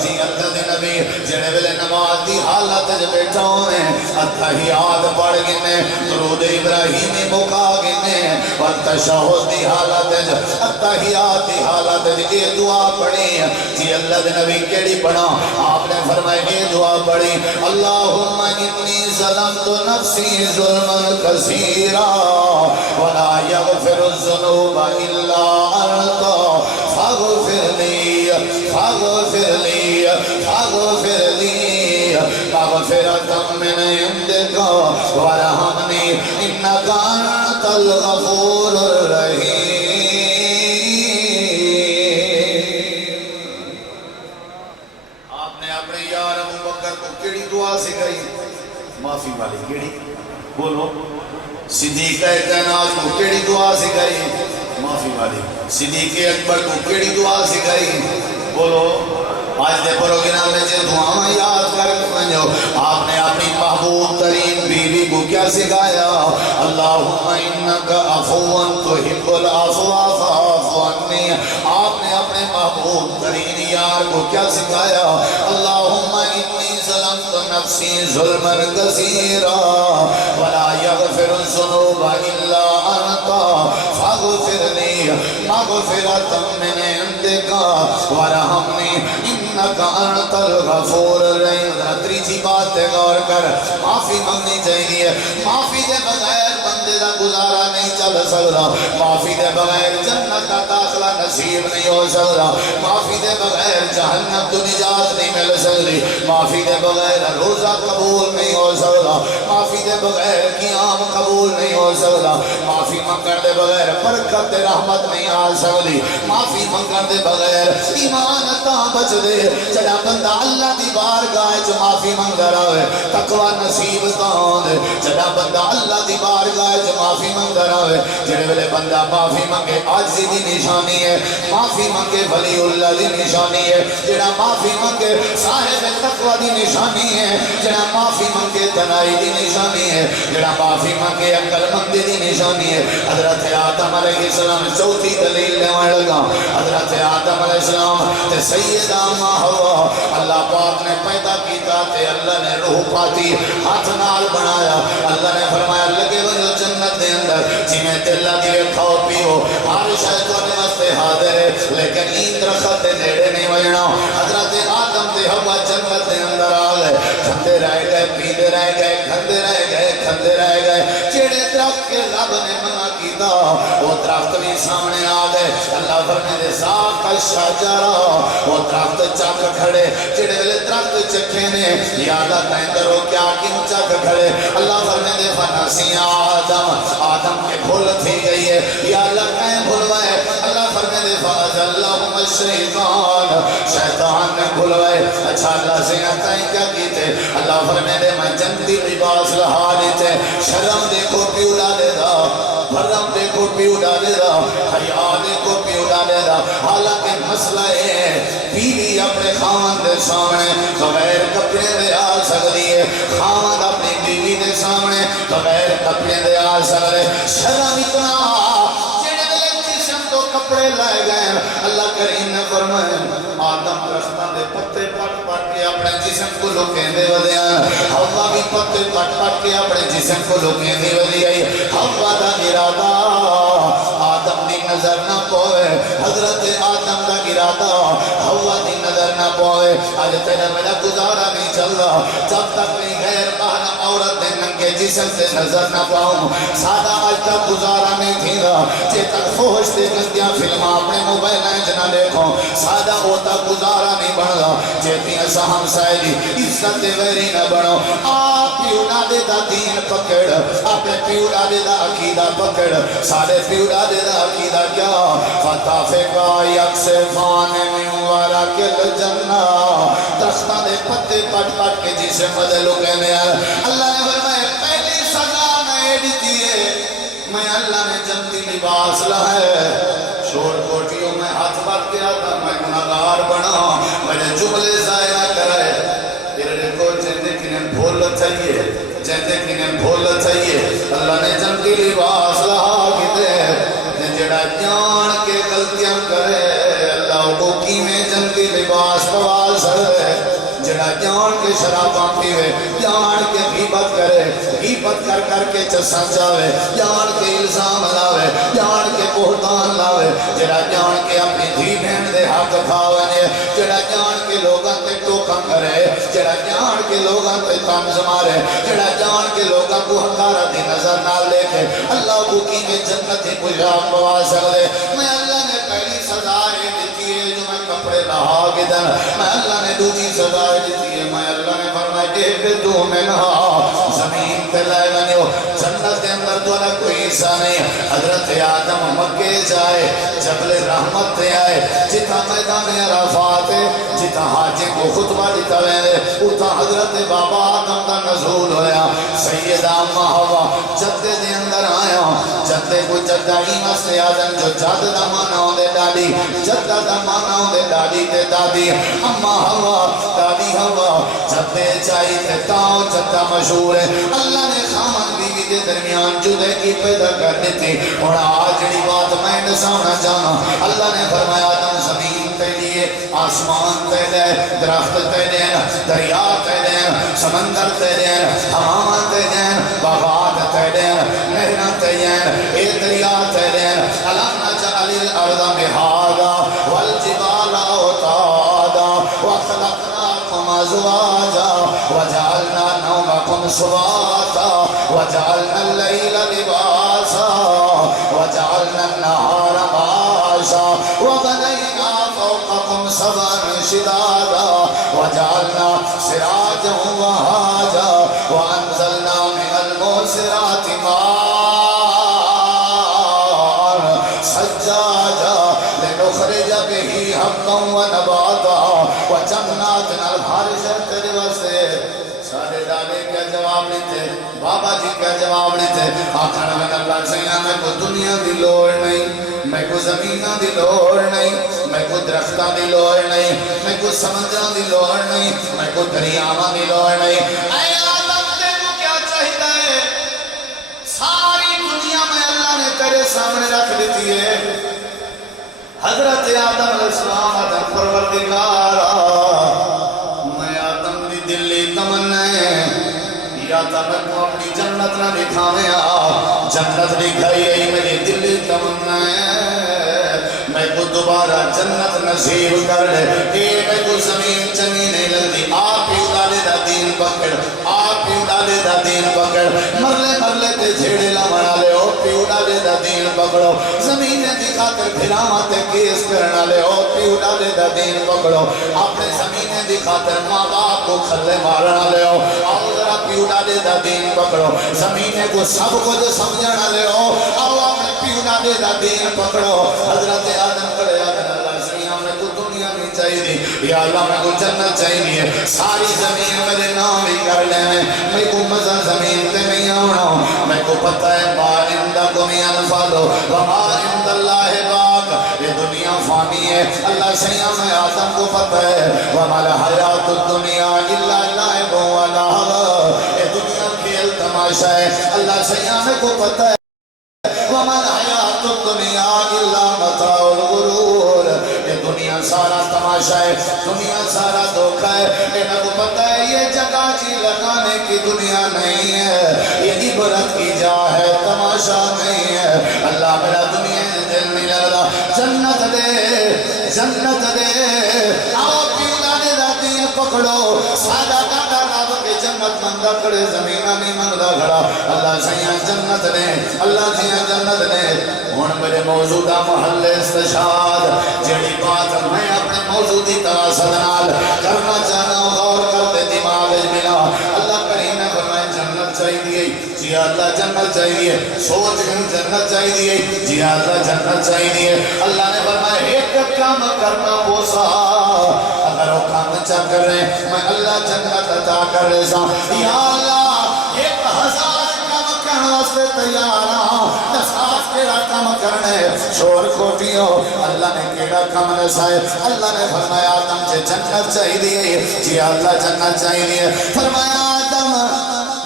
جی اللہ دے نبی جڑے ویلے نماز دی حالت وچ بیٹھا ہونے اتحیات پڑھ گنے درود ابراہیمی مکا گنے اور تشہد دی حالت وچ اتحیات دی حالت وچ یہ دعا پڑھی جی اللہ دے نبی کیڑی پڑھا آپ نے فرمایا یہ دعا پڑھی اللہم انی ظلمت نفسی ظلما کثیرا ولا یغفر الذنوب الا انت فاغفر لی فاغفر لی فاغفر لی مغفرة من عندك وارحمني إنك أنت الغفور الرحيم آپ نے اپنے یار ابو بکر کو کیڑی دعا سکھائی معافی والی کیڑی بولو صدیق کائنات کو کیڑی دعا سکھائی معافی والی صدیق اکبر کو کیڑی دعا سکھائی بولو آج دے پروگرام میں جو دعاں یاد کر کے آپ نے اپنی محبوب ترین بیوی کو کیا سکھایا اللہم انکا عفو تحب العفو فاعف عنی آپ نے اپنے محبوب ترین یار کو کیا سکھایا اللہم انی ظلمت نفسی ظلما کثیرا ولا یغفر الذنوب الا انت فاغفر لی مغفرة من عندك وارحمنی انکا انت الغفور الرحیم تیسری بات ہے غور کر معافی مانگنی چاہیے معافی دے بغیر بندے دا گزارا نہیں چل سکتا معافی دے بغیر جنت کا داخلہ نصیب نہیں ہو سکتا معافی دے بغیر جہنم تو نجات نہیں مل سکتی معافی دے بغیر روزہ قبول نہیں ہو سکتا معافی دے بغیر قیام قبول نہیں ہو سکتا معافی منگن دے بغیر برکت رحمت نہیں آ سکتی معافی منگن دے بغیر ایمان تا بچ دے جڑا بندہ اللہ دی بارگاہ وچ معافی منگدا رہے تقوی نصیب تا ہوندے جڑا بندہ اللہ دی بارگاہ وچ معافی منگدا رہے جڑے ویلے بندہ معافی منگے عاجزی دی نشانی ہے معافی منگے ولی اللہ دی نشانی ہے جڑا معافی منگے صاحب تقوی دی نشانی ہے جڑا معافی منگے تنائی دی نشانی ہے جڑا معافی منگے عقل مندی دی نشانی ہے حضرت آدم علیہ السلام چوتھی دلیل لیوان لگا حضرت آدم علیہ السلام تے سیدہ ماں ہوا اللہ پاک نے پیدا کیتا تے اللہ نے روح پاتی ہاتھ نال بنایا اللہ نے فرمایا لگے وہ جنت دے اندر جی میں دلہ دیئے کھاؤ پیو ہر شاید نے واسطے حاضر ہے لیکن این درخت دے نیڑے نہیں وجنا حضرت آدم تے ہوا جنت دے اندر آگئے کھندے رہ گئے پیدے رہ گئے کھندے رہ گئے کھندے رہ گئے چیڑے درخت کے رب نے منع کیتا وہ درخت بھی سامنے آگئے اللہ فرمے دے ساکھ الشجرہ وہ درخت چک کھڑے چیڑے ویلے درخت چکھے نے یادہ تیندر ہو کیا کیوں چک کھڑے اللہ فرمے دے فنسی آدم کے بھول تھی گئی ہے یا اللہ کہیں بھولوائے اللہ فرمے دے فاز اللہم شیطان نے بھولوائے اچھا اللہ سے کہیں کیا کیتے اللہ فرمے دے میں جنتی لباس لہا لیتے شرم دیکھو پیو ڈالے دا بھرم دیکھو پیو ڈالے دا حیاء دیکھو پیو ڈالے دا حالانکہ مسئلہ ہے بیوی اپنے خاوند دے سامنے بغیر کپڑے دے آ سکتی ہے خاوند اپنی بیوی دے سامنے بغیر کپڑے دے آ سکتے شرم اتنا جڑے دے جسم تو کپڑے لائے گئے اللہ کریم نے فرمایا آدم رستان دے پتے پٹ پٹ کے اپنے جسم کو لکیں دے ودیا حوا بھی پتے پٹ پٹ کے اپنے جسم کو لکیں دے ودیا حوا دا ارادہ آدم دی نظر نہ پوے حضرت آدم دا ارادہ حوا دی نظر نہ پوے پوے آج تیرا میرا گزارا نہیں چل رہا جب تک نہیں غیر محرم عورت دے ننگے جسم سے نظر نہ پاؤں سادہ آج تک گزارا نہیں تھی گا جے تک فوش دے گندیاں فلمہ اپنے موبائل نہ دیکھوں سادہ ہوتا گزارا نہیں بڑھ گا جے تیاں سہم سائلی عزت دے ویری نہ بڑھو آپ پیو ڈالے دا دین پکڑ آپ پیو ڈالے دا عقیدہ پکڑ سارے پیو ڈالے دا عقیدہ کیا فتافقا یکسفان من ورکل جنہ درختہ دے پتے پٹ پٹ کے جسے بدلو کہنے اللہ نے فرمائے پہلی سزا نہ دیئے میں اللہ نے جنتی لباس لائے شور کوٹیوں میں ہاتھ بات کیا تھا میں گناہگار بنا میں جملے ضائع کرائے تیرے کو جندے کنہیں بھول چاہیے جندے کنہیں بھول چاہیے اللہ نے جنتی لباس لہا کی دے جڑا جان کے غلطیاں کرے اللہ کو کی میں جنتی لباس پوال سر ہے جڑا جان کے شراباں پیوے جان کے غیبت کرے غیبت کر کر کے چسن جاوے جان کے الزام لاوے جان کے بہتان لاوے جڑا جان کے اپنی دھی بہن دے حق کھاوے جڑا جان کے لوگاں تے ٹوکا کرے جڑا جان کے لوگاں تے تمز مارے جڑا جان کے لوگاں کو ہکارا دی نظر نہ لے کے اللہ کو کی میں جنت ہی پجاب پوا سکتے میں اللہ نے پہلی سزا دیتی ہے جو میں کپڑے لہا کے دن میں اللہ نے دوسری سزا دیتی ہے میں اللہ نے فرمایا کہ تو میں نہا زمین پہ لائے بنیو جنت کے اندر تو نہ کوئی حصہ نہیں حضرت آدم مکے جائے جبل رحمت تے آئے جتا میدان عرفات جتا حاجی کو خطبہ دیتا ہے اتا حضرت بابا آدم کا نزول ہویا سیدہ اما ہوا جدے دے اندر آیا جدے کو جدہ ایمہ سے آدم جو جد دا مانا ہوں دے ڈالی جدہ دا مانا ہوں دے ڈالی تے دادی اما ہوا دادی ہوا جدے چاہی تے تاؤ جدہ مشہور ہے اللہ نے خامن بیوی کے درمیان جدے کی پیدا کر دیتی اور آجڑی بات میں نے سامنا جانا اللہ نے فرمایا آدم زمین تے لیے آسمان تے دے درخت تے دین دریا تے دین سمندر تے دین حمام تے دین باغات تے دین نہرہ تے دین اے دریا تے دین علم نجعل الارض مہادا والجبال اوتادا وخلقناکم ازواجا وجعلنا نومکم سباتا وجعلنا اللیل لباسا وجعلنا النهار معاشا وبنينا فوقكم سبعا شدادا وجعلنا سراجا وهاجا وأنزلنا من المعصرات ماء سجاجا لنخرج به حبا ونباتا وجنات الحرش تیرے واسطے سارے دادے کیا جواب لیتے بابا جی کیا جواب لیتے آخر میں اللہ سینا میں کو دنیا دی لوڑ نہیں میں کو زمینہ دی لوڑ نہیں میں کو درختہ دی لوڑ نہیں میں کو سمندرہ دی لوڑ نہیں میں کو دریاوہ دی لوڑ نہیں اے آدم تیرے کیا چاہتا ہے ساری دنیا میں اللہ نے تیرے سامنے رکھ دیتی ہے حضرت آدم علیہ السلام آدم پروردگارا میں آدم دی دلی تمنا یا تا میں کو اپنی جنت نہ دکھاویں جنت دکھائی گئی میری دلی تمنا میں کو دوبارہ جنت نصیب کر لے کہ میں کو زمین چنگی نہیں لگتی آپ ہی ڈالے دا دین پکڑ آپ ہی ڈالے دا دین پکڑ مرلے تے جھیڑے لمڑا لے او پیو ڈالے دا دین پکڑو زمین دکھا کر پھراما تے کیس کرنا لے او پیو ڈالے دا دین پکڑو اپنے زمین دکھا کر ماں باپ کو کھلے مارنا لے او آؤ ذرا پیو ڈالے دا دین پکڑو زمین کو سب کو جو سمجھنا لے او آؤ اپنے پیو ڈالے دا دین پکڑو حضرت آدم کڑے آدم اللہ سیاں میں کو دنیا نہیں چاہیے دی یا اللہ میں کو جنت چاہیے ساری زمین میرے نام ہی کر لے میں کو مزہ زمین تے نہیں آنا میں کو پتہ ہے ما عندکم ينفد وما عند اللہ باق یہ دنیا فانی ہے اللہ سیاں میں آدم کو پتہ ہے وما الحیات الدنیا الا لعب و لہو یہ دنیا کھیل تماشا ہے اللہ سیاں میں کو پتہ ہے وما الحیات الدنیا الا متاع الغرور یہ دنیا سارا تماشا ہے دنیا سارا دھوکہ ہے انہیں کو پتہ ہے یہ جگہ جی لگانے کی دنیا نہیں ہے یہ عبرت کی جا ہے تماشا نہیں ہے اللہ میرا دنیا دل نہیں لگا جنت دے آؤ پیو ڈالے کڑے زمین نہیں منگدا کھڑا اللہ سیاں جنت نے اللہ سیاں جنت نے ہن میرے موجودہ محل استشہاد جڑی بات میں اپنے موجودی تواصل نال کرنا چاہنا ہوں غور کرتے دماغ بنا اللہ کریم نے فرمایا جنت چاہیے جی اللہ جنت چاہیے سوچ کر جنت چاہیے جی اللہ جنت چاہیے اللہ نے فرمایا ایک کام کرنا پوسا اگر وہ کام چا کر رہے میں اللہ جنت عطا کر رہے سا یا اللہ 1000 کام کرنا سے تیار ہوں نصاف کیڑا کام کرنے شور کوٹیوں اللہ نے کیڑا کام نسائے اللہ نے فرمایا آدم سے جنت چاہیے جی اللہ جنت چاہیے فرمایا آدم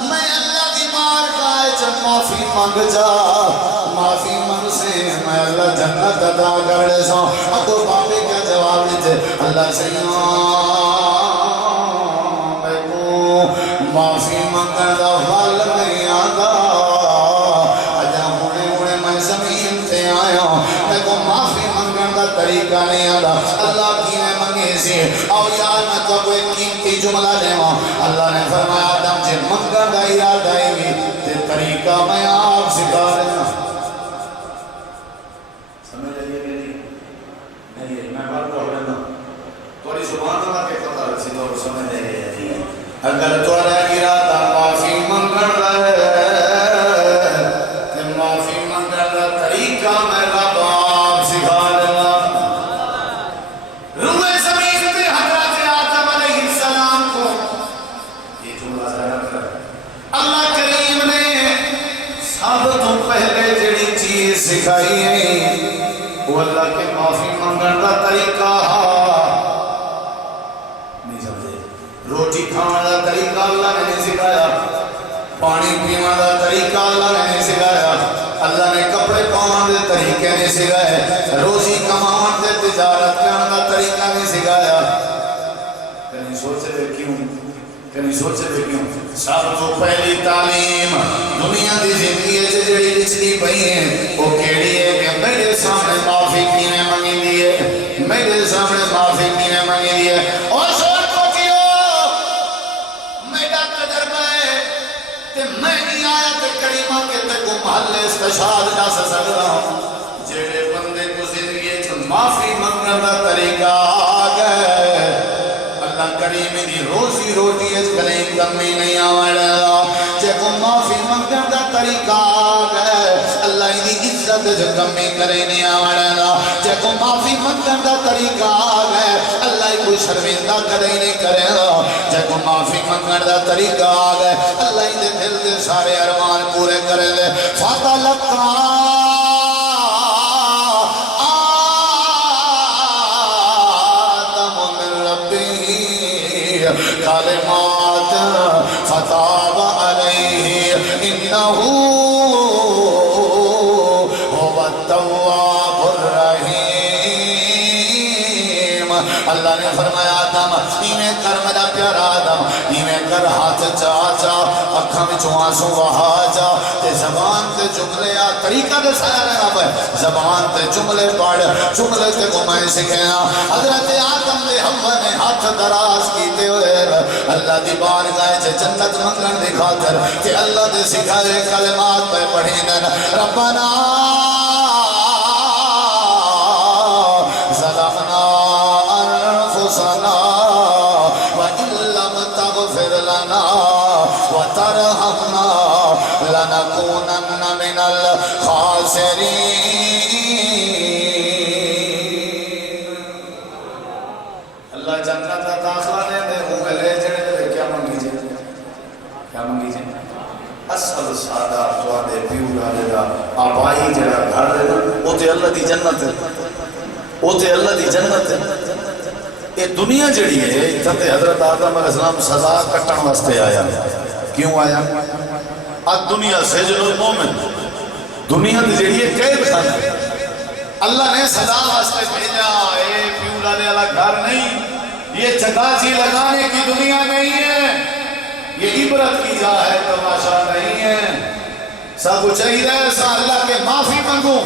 میں اللہ کی مار گائے جب معافی مانگ جا معافی مانگ سے میں اللہ جنت عطا کر رہے سا اب بابے کا جواب دیتے اللہ سیاں میں کو معافی مانگن دا حال نہیں آگا اجا ہونے ہونے میں زمین تے آیا میں کو معافی مانگن دا طریقہ نہیں آگا اللہ کی میں منگے سے او یار میں تو کوئی قیمتی جملہ دے ہوں اللہ نے فرمایا آدم جے منگن دا یاد آئے گی تے طریقہ میں آپ سکھا رہا سمجھ لئیے کہ نہیں میں بات پڑھ لینا توڑی زبان اللہ کے قطع رسی دور سمجھ لئیے اگر توڑا ارادہ معافی منگن رہے کہ معافی منگن رہا طریقہ میں رب آپ سکھا لینا روح زمین پہ حضرت آدم علیہ السلام کو یہ جملہ ذرا کر اللہ کریم نے سب تو پہلے جڑی چیز سکھائی ہے وہ اللہ کے معافی منگن کا طریقہ نہیں سمجھے روٹی کھانا کا طریقہ اللہ نے نہیں سکھایا پانی پینا کا طریقہ اللہ نے نہیں سکھایا اللہ نے کپڑے پاؤں دے طریقے نہیں سکھائے روزی کماؤں دے تجارت کرنا کا طریقہ نہیں سکھایا کہیں سوچے دے کیوں کہیں سوچے دے کیوں سب تو پہلی تعلیم دنیا دی زندگی سے جڑی لچلی پئی ہے وہ کیڑی ہے کہ میرے سامنے معافی کینے منگی دیئے میرے سامنے معافی کینے منگی دیئے اور شور کو کیوں میرا تجربہ ہے کہ میں نہیں آیا تے کریمہ کے تے کو محل استشہاد جا سکتا ہوں جڑے بندے کو زندگی سے معافی منگنے کا طریقہ آگئے اللہ کریم دی روزی روٹی اس کلیں کمی نہیں آوڑا جے کو معافی منگن دا طریقہ آگئے اللہ دی عزت جو کمی کرے نہیں آوڑا جے کو معافی منگن دا طریقہ آگئے اللہ کوئی شرمندہ کرے نہیں کرے جے کو معافی منگن دا طریقہ آگئے اللہ دے دل دے سارے ارمان پورے کرے دے فاتح لکھا کلمات فتاب علیہ انہو هو التواب الرحیم اللہ نے فرمایا آدم نیمیں کر میرا پیارا آدم نیمیں کر ہاتھ چاچا اکھا میں چوانسوں وہا جا تے زبان تے جملے آ طریقہ دے سایا رہنا پہ زبان تے جملے پڑھ جملے تے گمائے سکھینا حضرت آدم دے حوہ نے ہاتھ دراز کیتے ہوئے اللہ دی بارگاہ چے جنت منگن دی خاطر کہ اللہ دے سکھائے کلمات پہ پڑھینن ربنا ظلمنا انفسنا وَإِن لَّمْ تَغْفِرْ لَنَا وَتَرْحَمْنَا لَنَكُونَنَّ مِنَ الْخَاسِرِينَ اللہ جنت داخلہ دے دے ہوں لے جڑے دے کیا منگی جائے کیا منگی جائے اصل سادہ توادے پیوڑا دے دا آبائی جڑا گھر دے دا وہ تے اللہ دی جنت ہے وہ تے اللہ دی جنت ہے یہ دنیا جڑی ہے تھے حضرت آدم علیہ السلام سزا کٹن واسطے آیا کیوں آیا آج دنیا سجن المومن دنیا دی جڑی ہے قید خانہ اللہ نے سزا واسطے بھیجا اے پیوڑا دے اللہ گھر نہیں یہ چکاسی لگانے کی دنیا نہیں ہے یہ عبرت کی جا ہے تماشا نہیں ہے سب چاہیے ایسا اللہ کے معافی منگو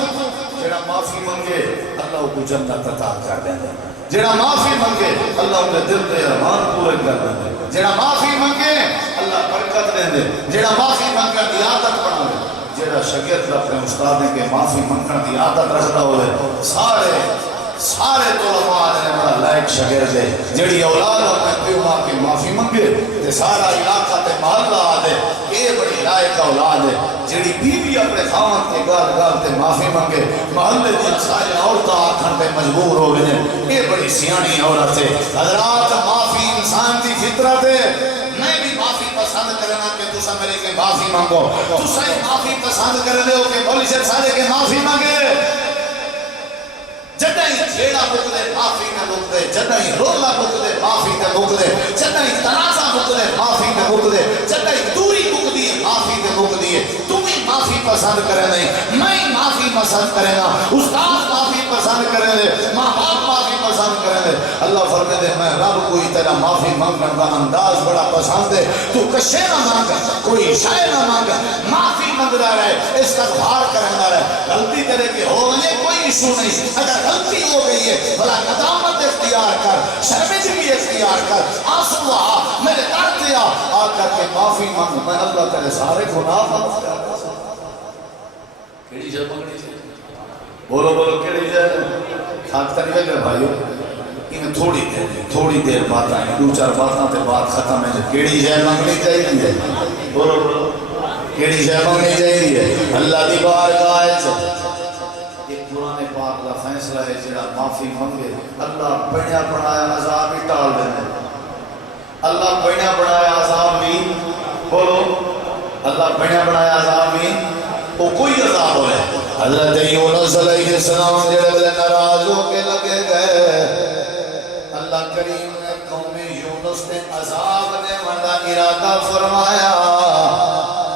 جڑا معافی منگے اللہ کو جنت عطا کر دیں جڑا معافی منگے اللہ کے دل دے ارمان پورے کر دیں جڑا معافی منگے اللہ برکت دے دے جڑا معافی منگن دی عادت بنا لے جڑا شاگرد اپنے استاد کے معافی منگن دی عادت رکھدا ہوئے سارے علماء نے بڑا لائق شاگرد ہے جڑی اولاد اپنے پیو ماں کی معافی منگے تے سارا علاقہ تے محلہ آدھے یہ بڑی لائق اولاد ہے جڑی بیوی اپنے خاوند کے گال تے معافی منگے محلے دیا سارے عورتیں آکھن تے مجبور ہو گئے یہ بڑی سیانی عورت ہے حضرات معافی انسان دی فطرت ہے میں بھی معافی پسند کرنا کہ تسا میرے کے معافی مانگو تسا ہی معافی پسند کرنے ہو کہ مولی سے سارے کے معافی مانگے جدائی چھیڑا بک دے معافی میں بک دے جدائی رولا بک دے معافی میں بک دے جدائی تنازع بک دے معافی میں بک دے جدائی دوری بک دی معافی میں بک دی تمہیں معافی پسند کرے نہیں میں معافی پسند کرے نا استاد معافی پسند کرے دے ماں باپ معافی پسند کرے دے اللہ فرمے دے میں رب کوئی تیرا معافی مانگن کا انداز بڑا پسند ہے تو کشے نہ مانگ کوئی شے نہ مانگ معافی مانگ رہا ہے استغفار کرنا رہے غلطی تیرے کے ہو گئے کوئی ایشو نہیں اگر غلطی ہو گئی ہے بھلا ندامت اختیار کر شرمندگی اختیار کر آنسو آ میرے درد دیا آ کر کے معافی مانگ میں اللہ تیرے سارے گناہ معاف کر کیڑی جے منگنی بولو بولو کیڑی جے تھاکتا نہیں ہے بھائیو ان تھوڑی دیر بات آئیں دو چار باتاں تے بات ختم ہے کیڑی جے منگنی چاہیے بولو بولو کیڑی جے منگنی چاہیے اللہ دی بارگاہ ہے قرآن پاک کا فیصلہ ہے جڑا معافی منگے اللہ بڑیا بڑھایا عذاب بھی ٹال دینے اللہ بڑیا بڑھایا عذاب بھی بولو اللہ بڑیا بڑھایا عذاب بھی وہ کوئی عذاب ہوئے حضرت یونس علیہ السلام جڑے بلے ناراض ہو کے لگے گئے اللہ کریم نے قوم یونس نے عذاب نے والا ارادہ فرمایا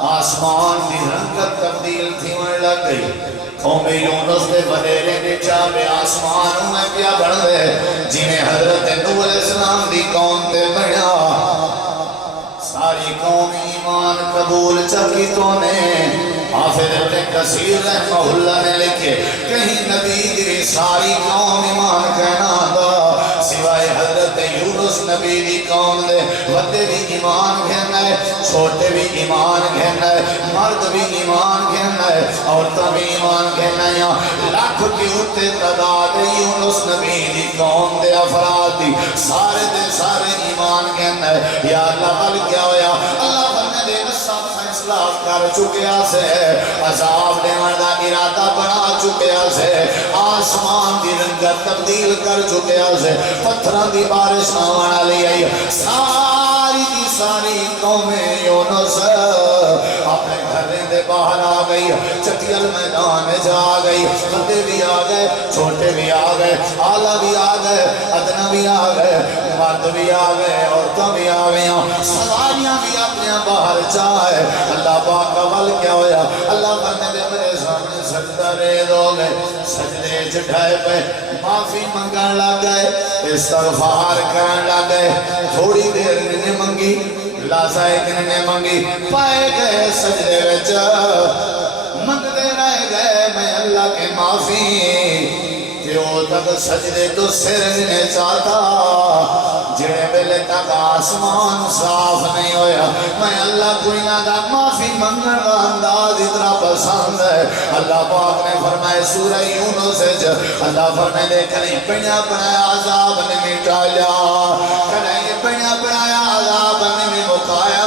آسمان کی رنگت تبدیل تھی من لگ گئی قوم یونس دے بدیرے دے چاہے آسمان میں پیا بڑھ گئے جنہیں حضرت نوح علیہ السلام دی قوم تے بڑھا ساری قوم ایمان قبول چکی تو نے حافظ ابن کثیر رحمہ اللہ نے لکھے کہیں نبی دی ساری قوم ایمان کہنا دا سوائے حضرت یونس نبی دی قوم دے وڈے بھی ایمان کہنا ہے چھوٹے بھی ایمان کہنا ہے مرد بھی ایمان کہنا ہے عورتیں بھی ایمان کہنا ہے لاکھ کے اتے تعداد یونس نبی دی قوم دے افراد دی سارے دے سارے ایمان کہنا ہے یا اللہ بل کیا ہویا اللہ بلنے دے نصاب فیصلہ کر چکیا سے عذاب دے والا ارادہ بنا چکیا سے آسمان دی رنگت تبدیل کر چکیا سے پتھران دی بارش آوانا لے آئی ساری دی ساری قوم یونس اپنے گھریں دے باہر آ گئی چٹیل میدان میں جا گئی بندے بھی آ گئے چھوٹے بھی آ گئے آلہ بھی آ گئے ادنا بھی آ گئے مرد بھی آ گئے عورتوں بھی آ گئی سواریاں بھی اپنے باہر چاہے اللہ پاک کا ول کیا ہویا اللہ کرنے دے میرے سامنے سجدہ ریز ہو گئے سجدے چڑھائے پہ معافی منگن لگ گئے استغفار کرن لگ گئے تھوڑی دیر نے منگی لازائے نے منگی پائے گئے سجدے وچ منگتے رہ گئے میں اللہ کے معافی جو تک سجدے تو سر نے چاہتا جڑے بلے تک آسمان صاف نہیں ہویا میں اللہ کوئی نہ دا معافی منگن کا انداز اتنا پسند ہے اللہ پاک نے فرمائے سورہ یونس اللہ فرمائے دے کہیں پڑیا بنایا عذاب نے مٹا لیا کہیں پڑیا بنایا عذاب نے مکایا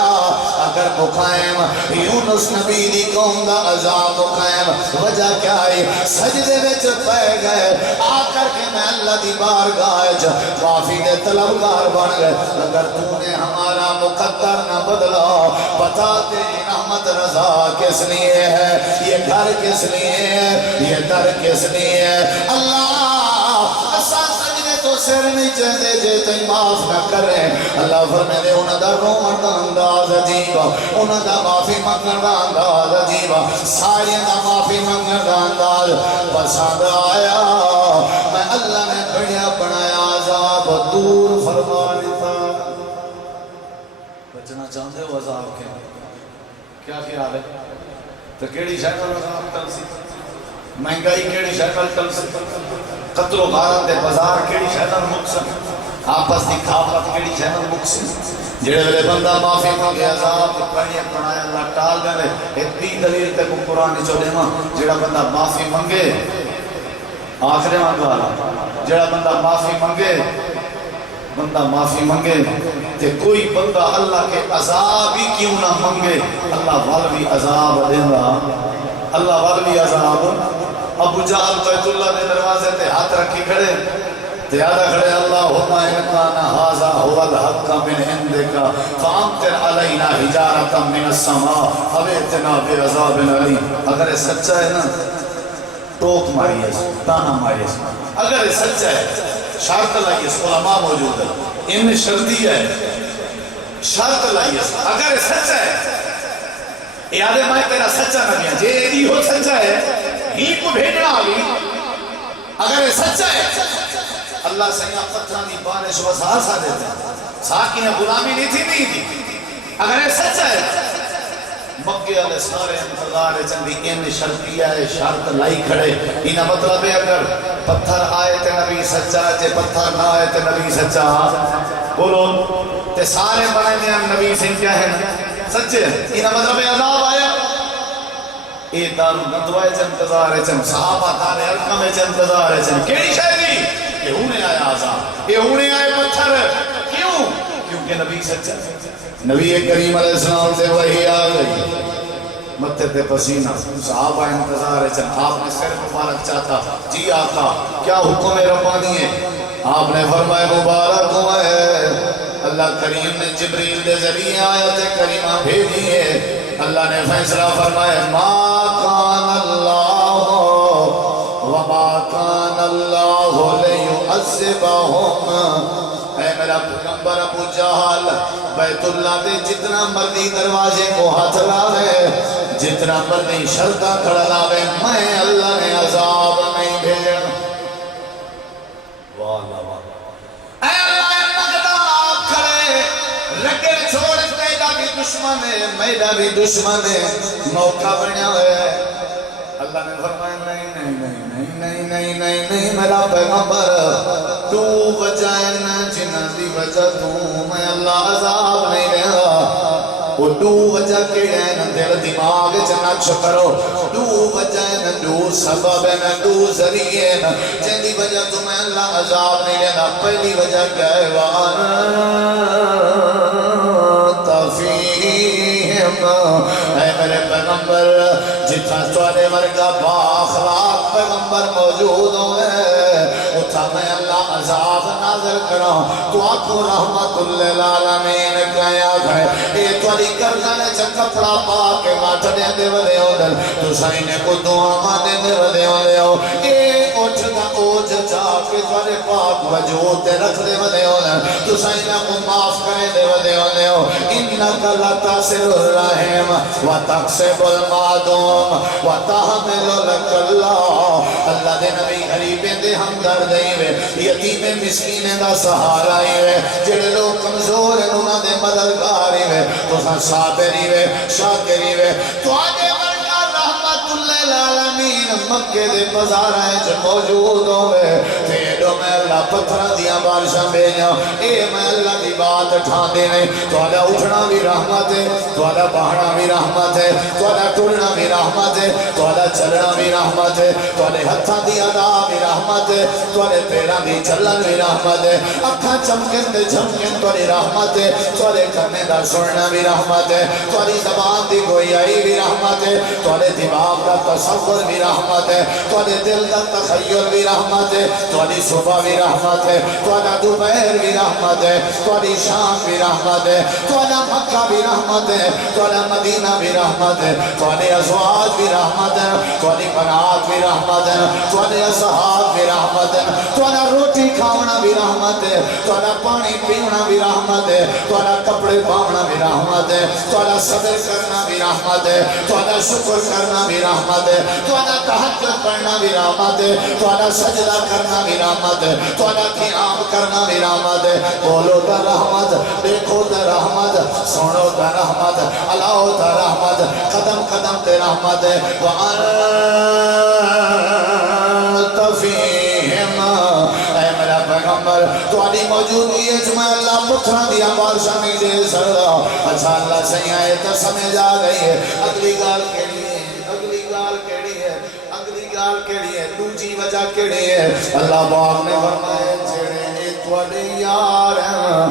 اگر مقائم یونس نبی دی قوم دا عذاب مقائم وجہ کیا ہے سجدے وچ پہ گئے آ کر کے میں اللہ دی بارگاہ معافی دے طلبگار بن گئے اگر تو نے ہمارا مقدر نہ بدلا بتا تیری رحمت رضا کس لیے ہے یہ گھر کس لیے ہے یہ در کس لیے ہے اللہ اسا سجدے تو سر نیچے دے جے تئی معاف نہ کرے اللہ فرمائے دے انہاں دا رومن دا انداز عجیب انہاں دا معافی منگن دا انداز عجیب سارے دا معافی منگن دا انداز پسند آیا میں اللہ نے بڑیا بنایا عذاب دور فرما دیتا بچنا چاہتے ہو عذاب کے کیا خیال ہے تو کیڑی شکل عذاب ٹل سی مہنگائی کیڑی شکل ٹل سی قتل و غارت دے بازار کیڑی شکل مقصد آپس کی کھاپت کیڑی چینل مکسی جڑے ویلے بندہ معافی مانگے عذاب پڑھنے پڑھائے اللہ ٹال دے ایک دی دلیل تے کو قرآن چلے ماں جڑا بندہ معافی مانگے آخر مانگا جڑا بندہ معافی منگے تے کوئی بندہ اللہ کے عذاب ہی کیوں نہ منگے اللہ وال بھی عذاب دینا اللہ وال بھی عذاب ابو جہل بیت اللہ نے دروازے تے ہاتھ رکھی کھڑے تیادہ کھڑے اللہم انکان حاضا ہوا الحق من عندکا فامتر علینا حجارتا من السماء حویتنا بے عذاب علی اگر سچا ہے نا ٹوک ماری ہے تانا ماری ہے اگر سچا ہے شرط لائیے علماء موجود ہے ان شرطی ہے شرط لائیے اگر سچا ہے یادے میں تیرا سچا نہ گیا جے ایدی ہو سچا ہے ہی کو بھیجنا آگی اگر سچا ہے اللہ سیاں پتھرانی بارش و سا دیتا ہے ساکی نے غلامی نہیں تھی اگر سچا ہے مکے والے سارے انتظار چندی ان شرطی ہے شرط لائی کھڑے انہا مطلب ہے اگر پتھر آئے تے نبی سچا جے پتھر نہ آئے تے نبی سچا بولو تے سارے بڑے میں نبی سے کیا ہے سچے انہا مطلب ہے عذاب آیا اے دارو ندوائے چا انتظار ہے چند صحابہ دارے ارکم ہے چا انتظار ہے چند کیڑی شہدی کہ ہونے آیا عذاب یہ ہونے آئے پتھر کیوں کیونکہ نبی سچا نبی کریم علیہ السلام سے وحی آ گئی متھے پہ پسینہ صحابہ انتظار ہے چند آپ نے سر مبارک چاہتا جی آقا کیا حکم ربانی ہے آپ نے فرمائے مبارک ہوئے اللہ کریم نے جبریل دے ذریعے آیت کریمہ بھیجی ہے اللہ نے فیصلہ فرمائے ما کان اللہ وما کان اللہ لیعذبہم اے میرا پیغمبر ابو جہل بیت اللہ دے جتنا مردی دروازے کو ہاتھ لاوے جتنا مردی شرطہ کھڑا لاوے میں اللہ نے عذاب نہیں بھیجا اے اللہ مقدار کھڑے رکھے چھوڑ میرا بھی دشمن ہے میرا بھی دشمن ہے موقع بنیا ہے اللہ نے فرمایا نہیں میرا پیغمبر تو وجہ نہ جنہ دی وجہ تو میں اللہ عذاب نہیں رہا وہ دو وجہ کے ہیں دل دماغ چنچ کرو دو وجہ ہے دو سبب ہے دو ذریعے جن دی وجہ تمہیں اللہ عذاب نہیں رہا پہلی وجہ کیا ہے تفیم اے میرے پیغمبر جتنا توڑے ورگا باخلاق پیغمبر موجود ہوئے اتھا میں اللہ عذاب نازل کروں تو آکو رحمت للعالمین کہیا گئے اے توڑی کردن چا کپڑا پاکے ماتنے دے ودے ہو دل تو سائنے کو دعا مانے دے ودے ہو اے اٹھ دا اوج چاکے توڑے پاک وجود دے رکھ دے ودے ہو دل تو سائنے کو معاف کرے دے ودے ہو انکا لتاصل الرحیم وتقسب المعدوم وتحمل لک اللہ دے نبی غریبے دے ہمدرد دے یتیم مسکین دا سہارا ہے جڑے لوگ کمزور ہیں انہاں دے مددگار ہے تو صابری ہے شاکری ہے تو آجے ورکا رحمت اللہ العالمین مکے دے بازار ہیں جو موجود ہوئے پھیڑوں میں اللہ پتھرہ دیا بارشاں بھیجا اے میں اللہ دی بات ٹھان دینے تو آدھا اٹھنا بھی رحمت ہے تو آدھا بہنا بھی رحمت ہے تو آدھا ٹولنا بھی رحمت ہے تو آدھا چلنا بھی رحمت ہے تو آدھے ہتھا دی ادا بھی رحمت ہے تو آدھے پیرا بھی چلن بھی رحمت ہے اکھا چمکن دے جھمکن تو آدھے رحمت ہے تو آدھے کرنے دا سننا بھی رحمت ہے تو آدھے زبان دی گوئی آئی بھی رحمت ہے تو آدھے دماغ دا تصور بھی رحمت ہے تو آدھے دل دا تخیل بھی رحمت ہے تو آدھے صبح بھی رحمت ہے تو آدھے دوپہر بھی رحمت ہے تو آدھے شام بھی رحمت ہے تو آدھے مکہ بھی رحمت ہے تو آدھے مدینہ بھی رحمت ہے تو آدھے ازواج بھی رحمت ہے تو آدھے بنات بھی رحمت ہے تو آدھے اصحاب بھی رحمت ہے تو آدھے روٹی کھاونا بھی رحمت ہے تو آدھے پانی پیونا بھی رحمت ہے تو آدھے کپڑے پاونا بھی رحمت ہے تو آدھے صبر کرنا بھی رحمت ہے تو آدھے شکر کرنا بھی رحمت ہے تو آدھے تہجد پڑھنا بھی رحمت ہے تو آدھے سجدہ کرنا بھی رحمت ہے تو آدھے قیام کرنا بھی رحمت ہے بولو تا رحمت دیکھو تا رحمت سنو تا رحمت علاؤ تا رحمت قدم قدم تے رحمت ہے وَأَنْتَ فِيهِمْ اے میرا پیغمبر پیغمبر تواڈی موجودگی وچ میں اللہ پتھراں دی بارشاں نہیں دے سکدا اچھا اللہ صحیح ہے تو سمجھ آ گئی ہے اگلی گال کیڑی ہے اگلی گال کیڑی ہے اگلی گال کیڑی ہے دوجی وجہ کیڑی ہے اللہ پاک نے فرمایا جڑے تواڈے یار ہیں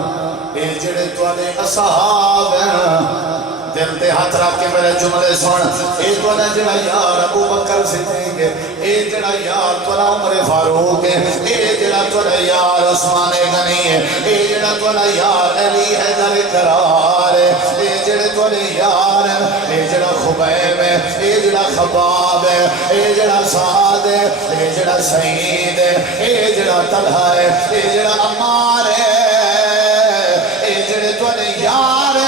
اے جڑے تواڈے اصحاب ہیں دل تے ہاتھ رکھ کے میرے جملے سن اے تواڈا جڑا یار ابو بکر صدیق ہے اے جڑا یار تواڈا عمر فاروق ہے اے جڑا تواڈا یار عثمان غنی ہے اے جڑا تواڈا یار علی حیدر کرار ہے اے جڑے تواڈے یار ہیں اے جڑا خبیب ہے اے جڑا خباب ہے اے جڑا سعد ہے اے جڑا سعید ہے اے جڑا طلحہ ہے اے جڑا عمار ہے اے جڑے تواڈے یار ہیں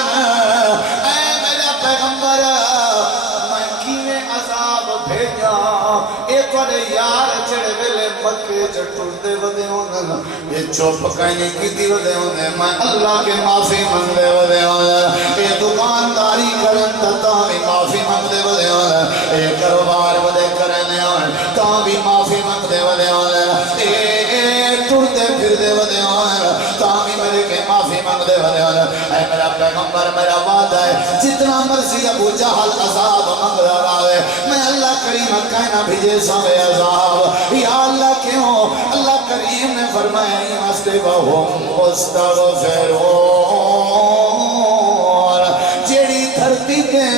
یار جڑے ویلے مکے چٹھتے ودے ہوندے یہ چپ کہیں کیتی ودے ہوندے میں اللہ کے معافی منگدے ودے ہوندے یہ دکانداری کرن تا بھی معافی منگدے ودے ہوندے یہ کاروبار ودے کرنے ہوندے تا بھی معافی منگدے ودے ہوندے یہ ٹرتے پھردے ودے ہوندے تا بھی میرے کے معافی منگدے ودے ہوندے اے میرا پیغمبر میرا وعدہ ہے جتنا مرضی ابو جہل عذاب منگدا رہے میں اللہ کریم کہنا بھیجے سوے عذاب یا اللہ کیوں اللہ کریم نے فرمایا یہ مسئلے وہم مستغفرون جیڑی دھرتی دے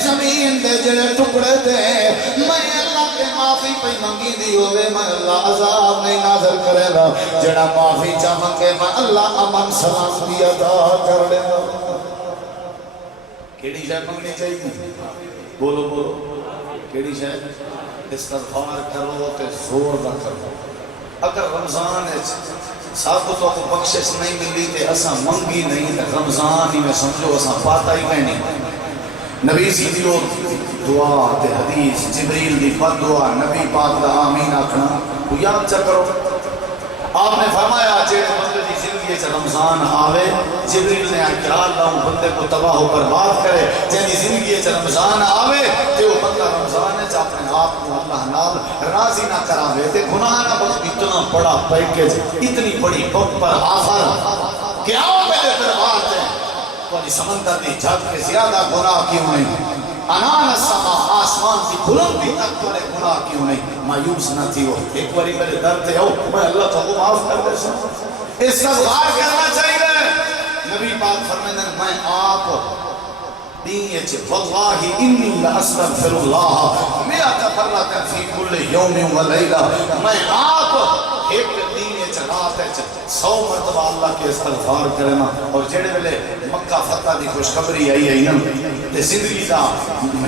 زمین دے جڑے ٹکڑے دے میں اللہ کے معافی پہ منگی دی ہوئے میں اللہ عذاب نہیں نازل کرے گا جڑا معافی چاہ منگے میں اللہ امن سلامتی عطا کر دے گا کیڑی شاید منگنی چاہیے بولو بولو کیڑی شاید استغفار کرو تے زور نہ کرو اگر رمضان ہے ثابتوں کو بخشش نہیں ملی تے اسا منگی نہیں تے رمضان ہی میں سمجھو اسا پاتا ہی میں نہیں نبی سی دیو دعا تے حدیث جبریل دی بد دعا نبی پاک دا آمین آکھنا تو یاد چا کرو آپ نے فرمایا جیڑے بندے دی زندگی سے رمضان آوے جبریل نے کہا اللہ بندے کو تباہ و برباد کرے جیڑی زندگی سے رمضان آوے تے وہ بندہ رمضان ہے اپنے آپ کو اللہ نال راضی نہ کراوے تے گناہ نہ بس اتنا بڑا پیکج اتنی بڑی بمپر آفر کہ آؤ میرے دربار سے کوئی سمندر دی جھگ کے زیادہ گناہ کیوں نہیں انان السما آسمان کی بلندی تک تمہیں گناہ کیوں نہیں مایوس نہ تھی ہو ایک باری میرے در تے ہو میں اللہ کو معاف کر دے سوں استغفار کرنا چاہیے نبی پاک فرمائیں میں آپ دیئے واللہ انی لأستغفر اللہ میرا مرۃ فی کل یوم و لیلہ میں آپ ایک دیئے رات ہے 100 مرتبہ اللہ کے استغفار کرنا اور جڑے ویلے مکہ فتح دی خوشخبری آئی ہے تے زندگی دا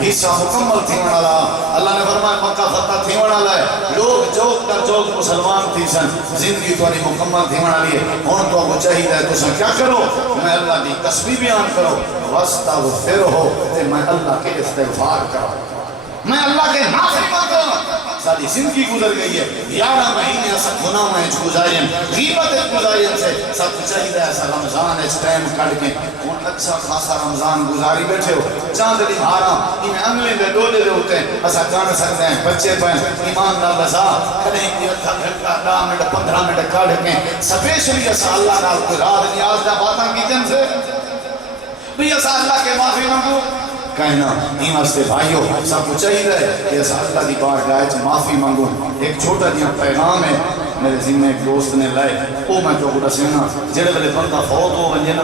حصہ مکمل تھی والا اللہ نے فرمایا مکہ فتح تھی والا ہے لوگ جوگ در جوگ مسلمان تھی سن زندگی تمہاری مکمل تھی والی ہے ہن تو کو چاہیے ہے تو کیا کرو میں اللہ دی تسبیح بیان کرو واستغفر ہو تے میں اللہ کے استغفار کروں میں اللہ کے معافی مانگوں ساری زندگی گزر گئی ہے 11 مہینے سب گناہ میں گزاریں غیبت گزاریں سے سب چاہیے ایسا رمضان اس ٹائم کٹ کے ان اچھا خاصا رمضان گزاری بیٹھے ہو چاند دی ہارا ان انگلے دے ڈولے دے ہوتے ہیں ایسا جان سکتے ہیں بچے پہ ایمان نہ بسا کہیں بھی ادھا گھنٹہ 10 منٹ 15 منٹ کاٹ کے سپیشلی ایسا اللہ نال کوئی رات نیاز دا باتاں کی جن سے بھی ایسا اللہ کے معافی مانگو کہنا این واسطے بھائیو سب کو چاہیے کہ اس اللہ دی بارگاہ وچ معافی مانگو ایک چھوٹا جہا پیغام ہے میرے ذمہ ایک دوست نے لائے وہ میں تو دسنا جڑے ویلے بندہ فوت ہو ونجے نا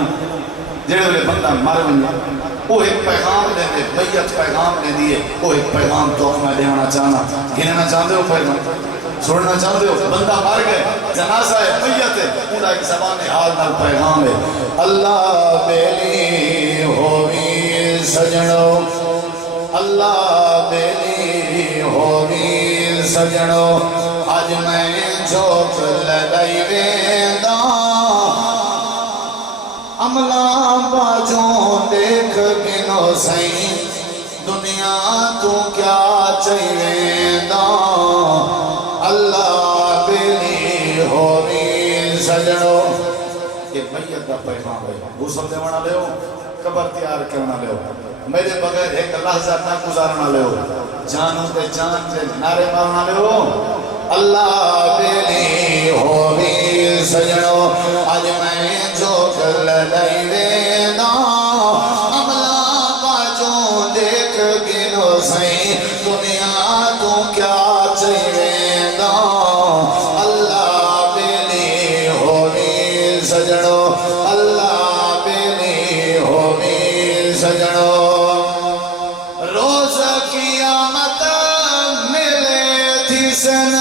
جڑے ویلے بندہ مر ونجے وہ ایک پیغام دے دے میت پیغام دے دیے وہ ایک پیغام تو میں دینا چاہنا گننا چاہتے ہو پیغام سننا چاہتے ہو بندہ مر گئے جنازہ ہے میت ہے پورا ایک زبان حال نال پیغام ہے اللہ بیلی ہوئی سجنو اللہ بیلی ہوگی سجنو آج میں جھوک لگائی ویندہ عملہ باجوں دیکھ گنو سائیں دنیا تو کیا چاہیے اللہ بیلی ہوگی سجنو یہ میت دا پیغام ہے غسل دے وانا لے ہو قبر تیار کرنا لے ہو میرے بغیر ایک لحظہ نہ گزارنا لے ہو جانوں تے جان سے نعرے مارنا لے ہو اللہ بیلی ہوگی سجنو اج میں جو گل نہیں وینا عملہ باجوں دیکھ گنو سائیں دنیا تو کیا چاہیے دا اللہ بیلی ہووی سجنو اللہ بیلی ہووی سجنو روز قیامت ملے تھی سن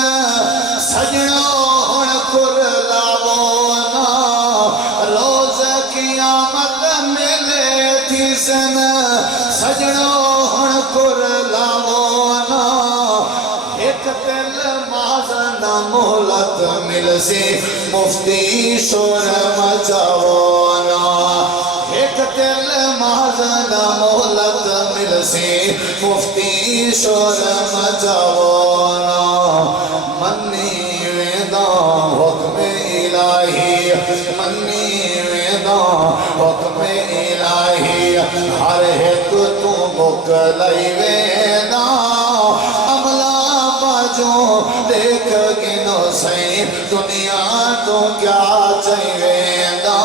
سجنو ہن کر لاونا روز قیامت ملے تھی سن سجنو ہن کر لاونا ایک تل مازن مہلت مل سی مفتی شور مچاونا ایک تل مازن مہلت مل سی مفتی شور مچاونا منی ویدا حکم الہی منی ویدا حکم الہی ہر ایک تو مکلائی ویدا عملہ باجوں دیکھ گنو سائیں دنیا تو کیا چاہیے دا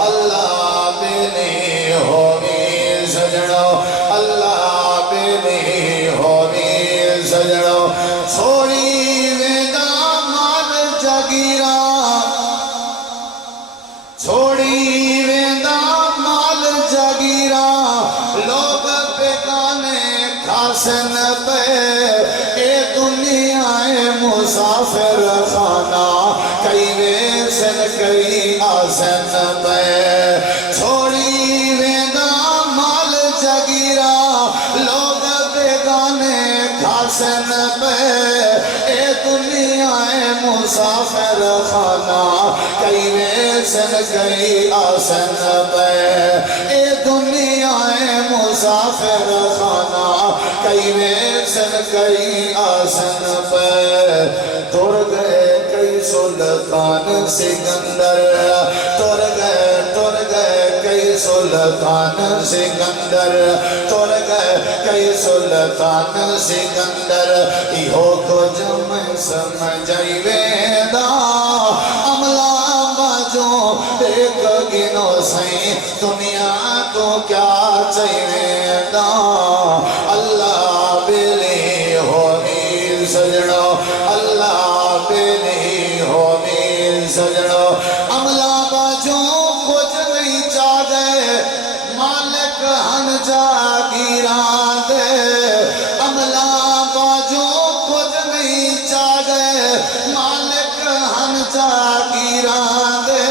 اللہ بیلی ہووی سجنو اللہ بیلی ہووی سجنو چھوڑی ویدا مال جگیرا چھوڑی ویدا مال جگیرا لوگ بیگانے کھاسن پہ اے دنیا مسافر خانہ کئی ویسن کئی آسن پہ چھوڑی ویدا مال جگیرا لوگ بیگانے کھاسن پہ اے دنیا مسافر خانہ کئی ویسن کئی آسن پہ اے دنیا مسافر خانہ کئی ویسن کئی آسن پہ توڑ گئے کئی سلطان سکندر توڑ گئے کئی سلطان سکندر توڑ گئے کئی سلطان سکندر ایہو کچھ میں سمجھائی ویدا عملہ باجوں دیکھ گنو سائیں دنیا تو کیا چاہیے دا اللہ بیلی ہووی سجنو اللہ بیلی ہووی سجنو عملہ باجوں کچھ نہیں چاہ گئے مالک ہن جاگیراں دے عملہ باجوں کچھ نہیں چاہ گئے مالک ہن جاگیراں دے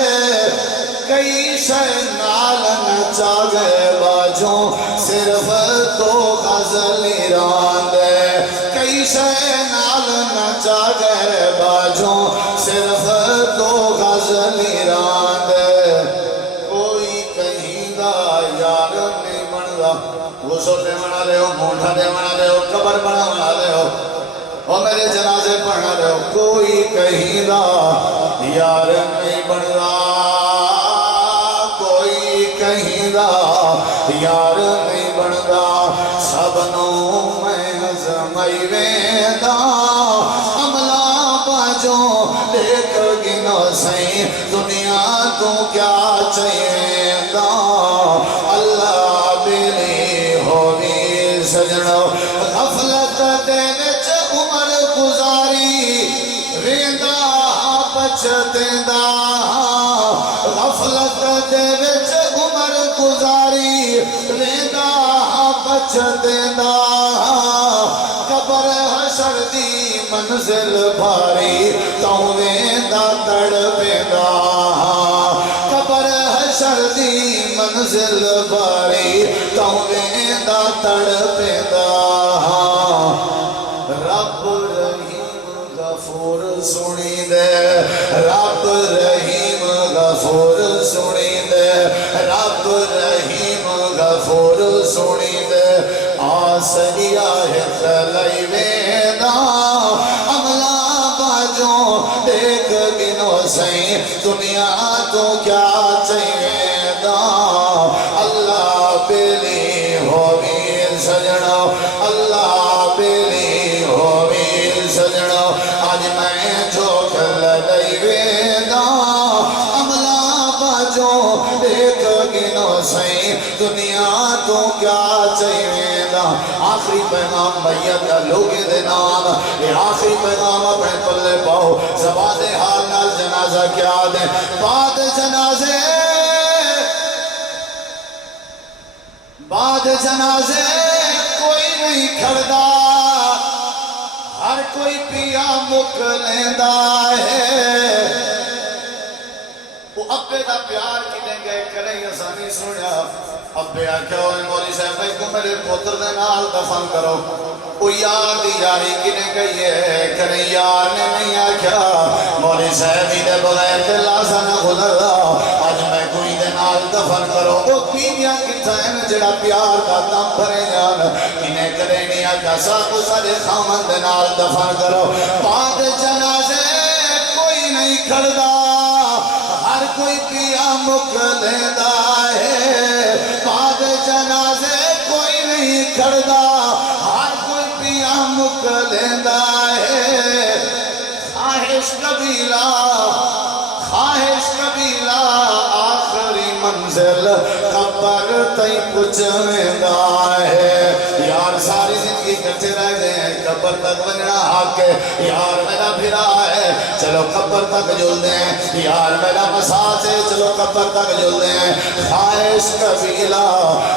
کئی شے نال نہ چاہ گئے باجوں صرف تو غزلیراں دے کئی شے نال نہ چاہ گئے باجوں صرف تو غزلیراں دے کوئی کہیں دا یار نہیں بندا غسل دے بنا لے ہو مونڈھا دے بنا لے ہو قبر بنا لے ہو اور میرے جنازے پڑھا لے ہو کوئی کہیں دا یار نہیں بندا کوئی کہیں دا یار نہیں بندا سبنوں میں ہزمائی ویدا عملہ باجوں دیکھ گنو سائیں دنیا تو کیا چاہیے دا اللہ بیلی ہووی سجنو غفلت دے وچ عمر گزاری ویندا پچھتیندا غفلت دے وچ عمر گزاری ویندا پچھتیندا قبر حشر دی منزل بھاری تو ویندا تڑپیندا قبر حشر دی منزل بھاری تو ویندا تڑپیندا رب رحیم غفور سنی دے رب رحیم غفور سنی دے رب رحیم غفور سنی دے آسیا ہے خلائی ویدا عملہ باجوں دیکھ گنو سائیں دنیا تو کیا چاہیے دا اللہ بیلی ہووی سجنو اللہ بیلی ہووی سجنو آج میں جو کھل لئی ویدا سہی دنیا تو کیا چاہیے دا آخری پیغام میت دا لوگے دے نام یہ آخری پیغام اپنے پلے پاؤ زبان حال نال جنازہ کیا دے بعد جنازے کوئی نہیں کھڑدا ہر کوئی پیا مک لیندہ ہے وہ ابے دا پیار کنے گئے کریں آسانی سنیا ابے آکھا ہوئے مولی صاحب بھائی کو میرے پتر دے نال دفن کرو وہ یار دی یاری کنے گئی ہے کریں یار نے نہیں آکھا مولی صاحب ہی دے بغیر دے لازہ نہ گزر رہا آج میں کوئی دے نال دفن کرو وہ پیڑیاں کتا ہے جڑا پیار کا دم بھرے جان کنے کریں نہیں آکھا ساکو سارے خامن دے نال دفن کرو بعد جنازے کوئی نہیں کھڑدا ہر کوئی پیا مک لیندہ ہے بعد جنازے کوئی نہیں کھڑدا ہر کوئی پیا مک لیندہ ہے خواہش قبیلہ آخری منزل قبر تئی پچھویندہ ہے یار ساری زندگی کٹھے رہ گئے ہیں قبر تک بننا حق ہے یار میرا بھرا ہے چلو قبر تک جل دیں یار میرا مساج ہے چلو قبر تک جل دیں خواہش قبیلہ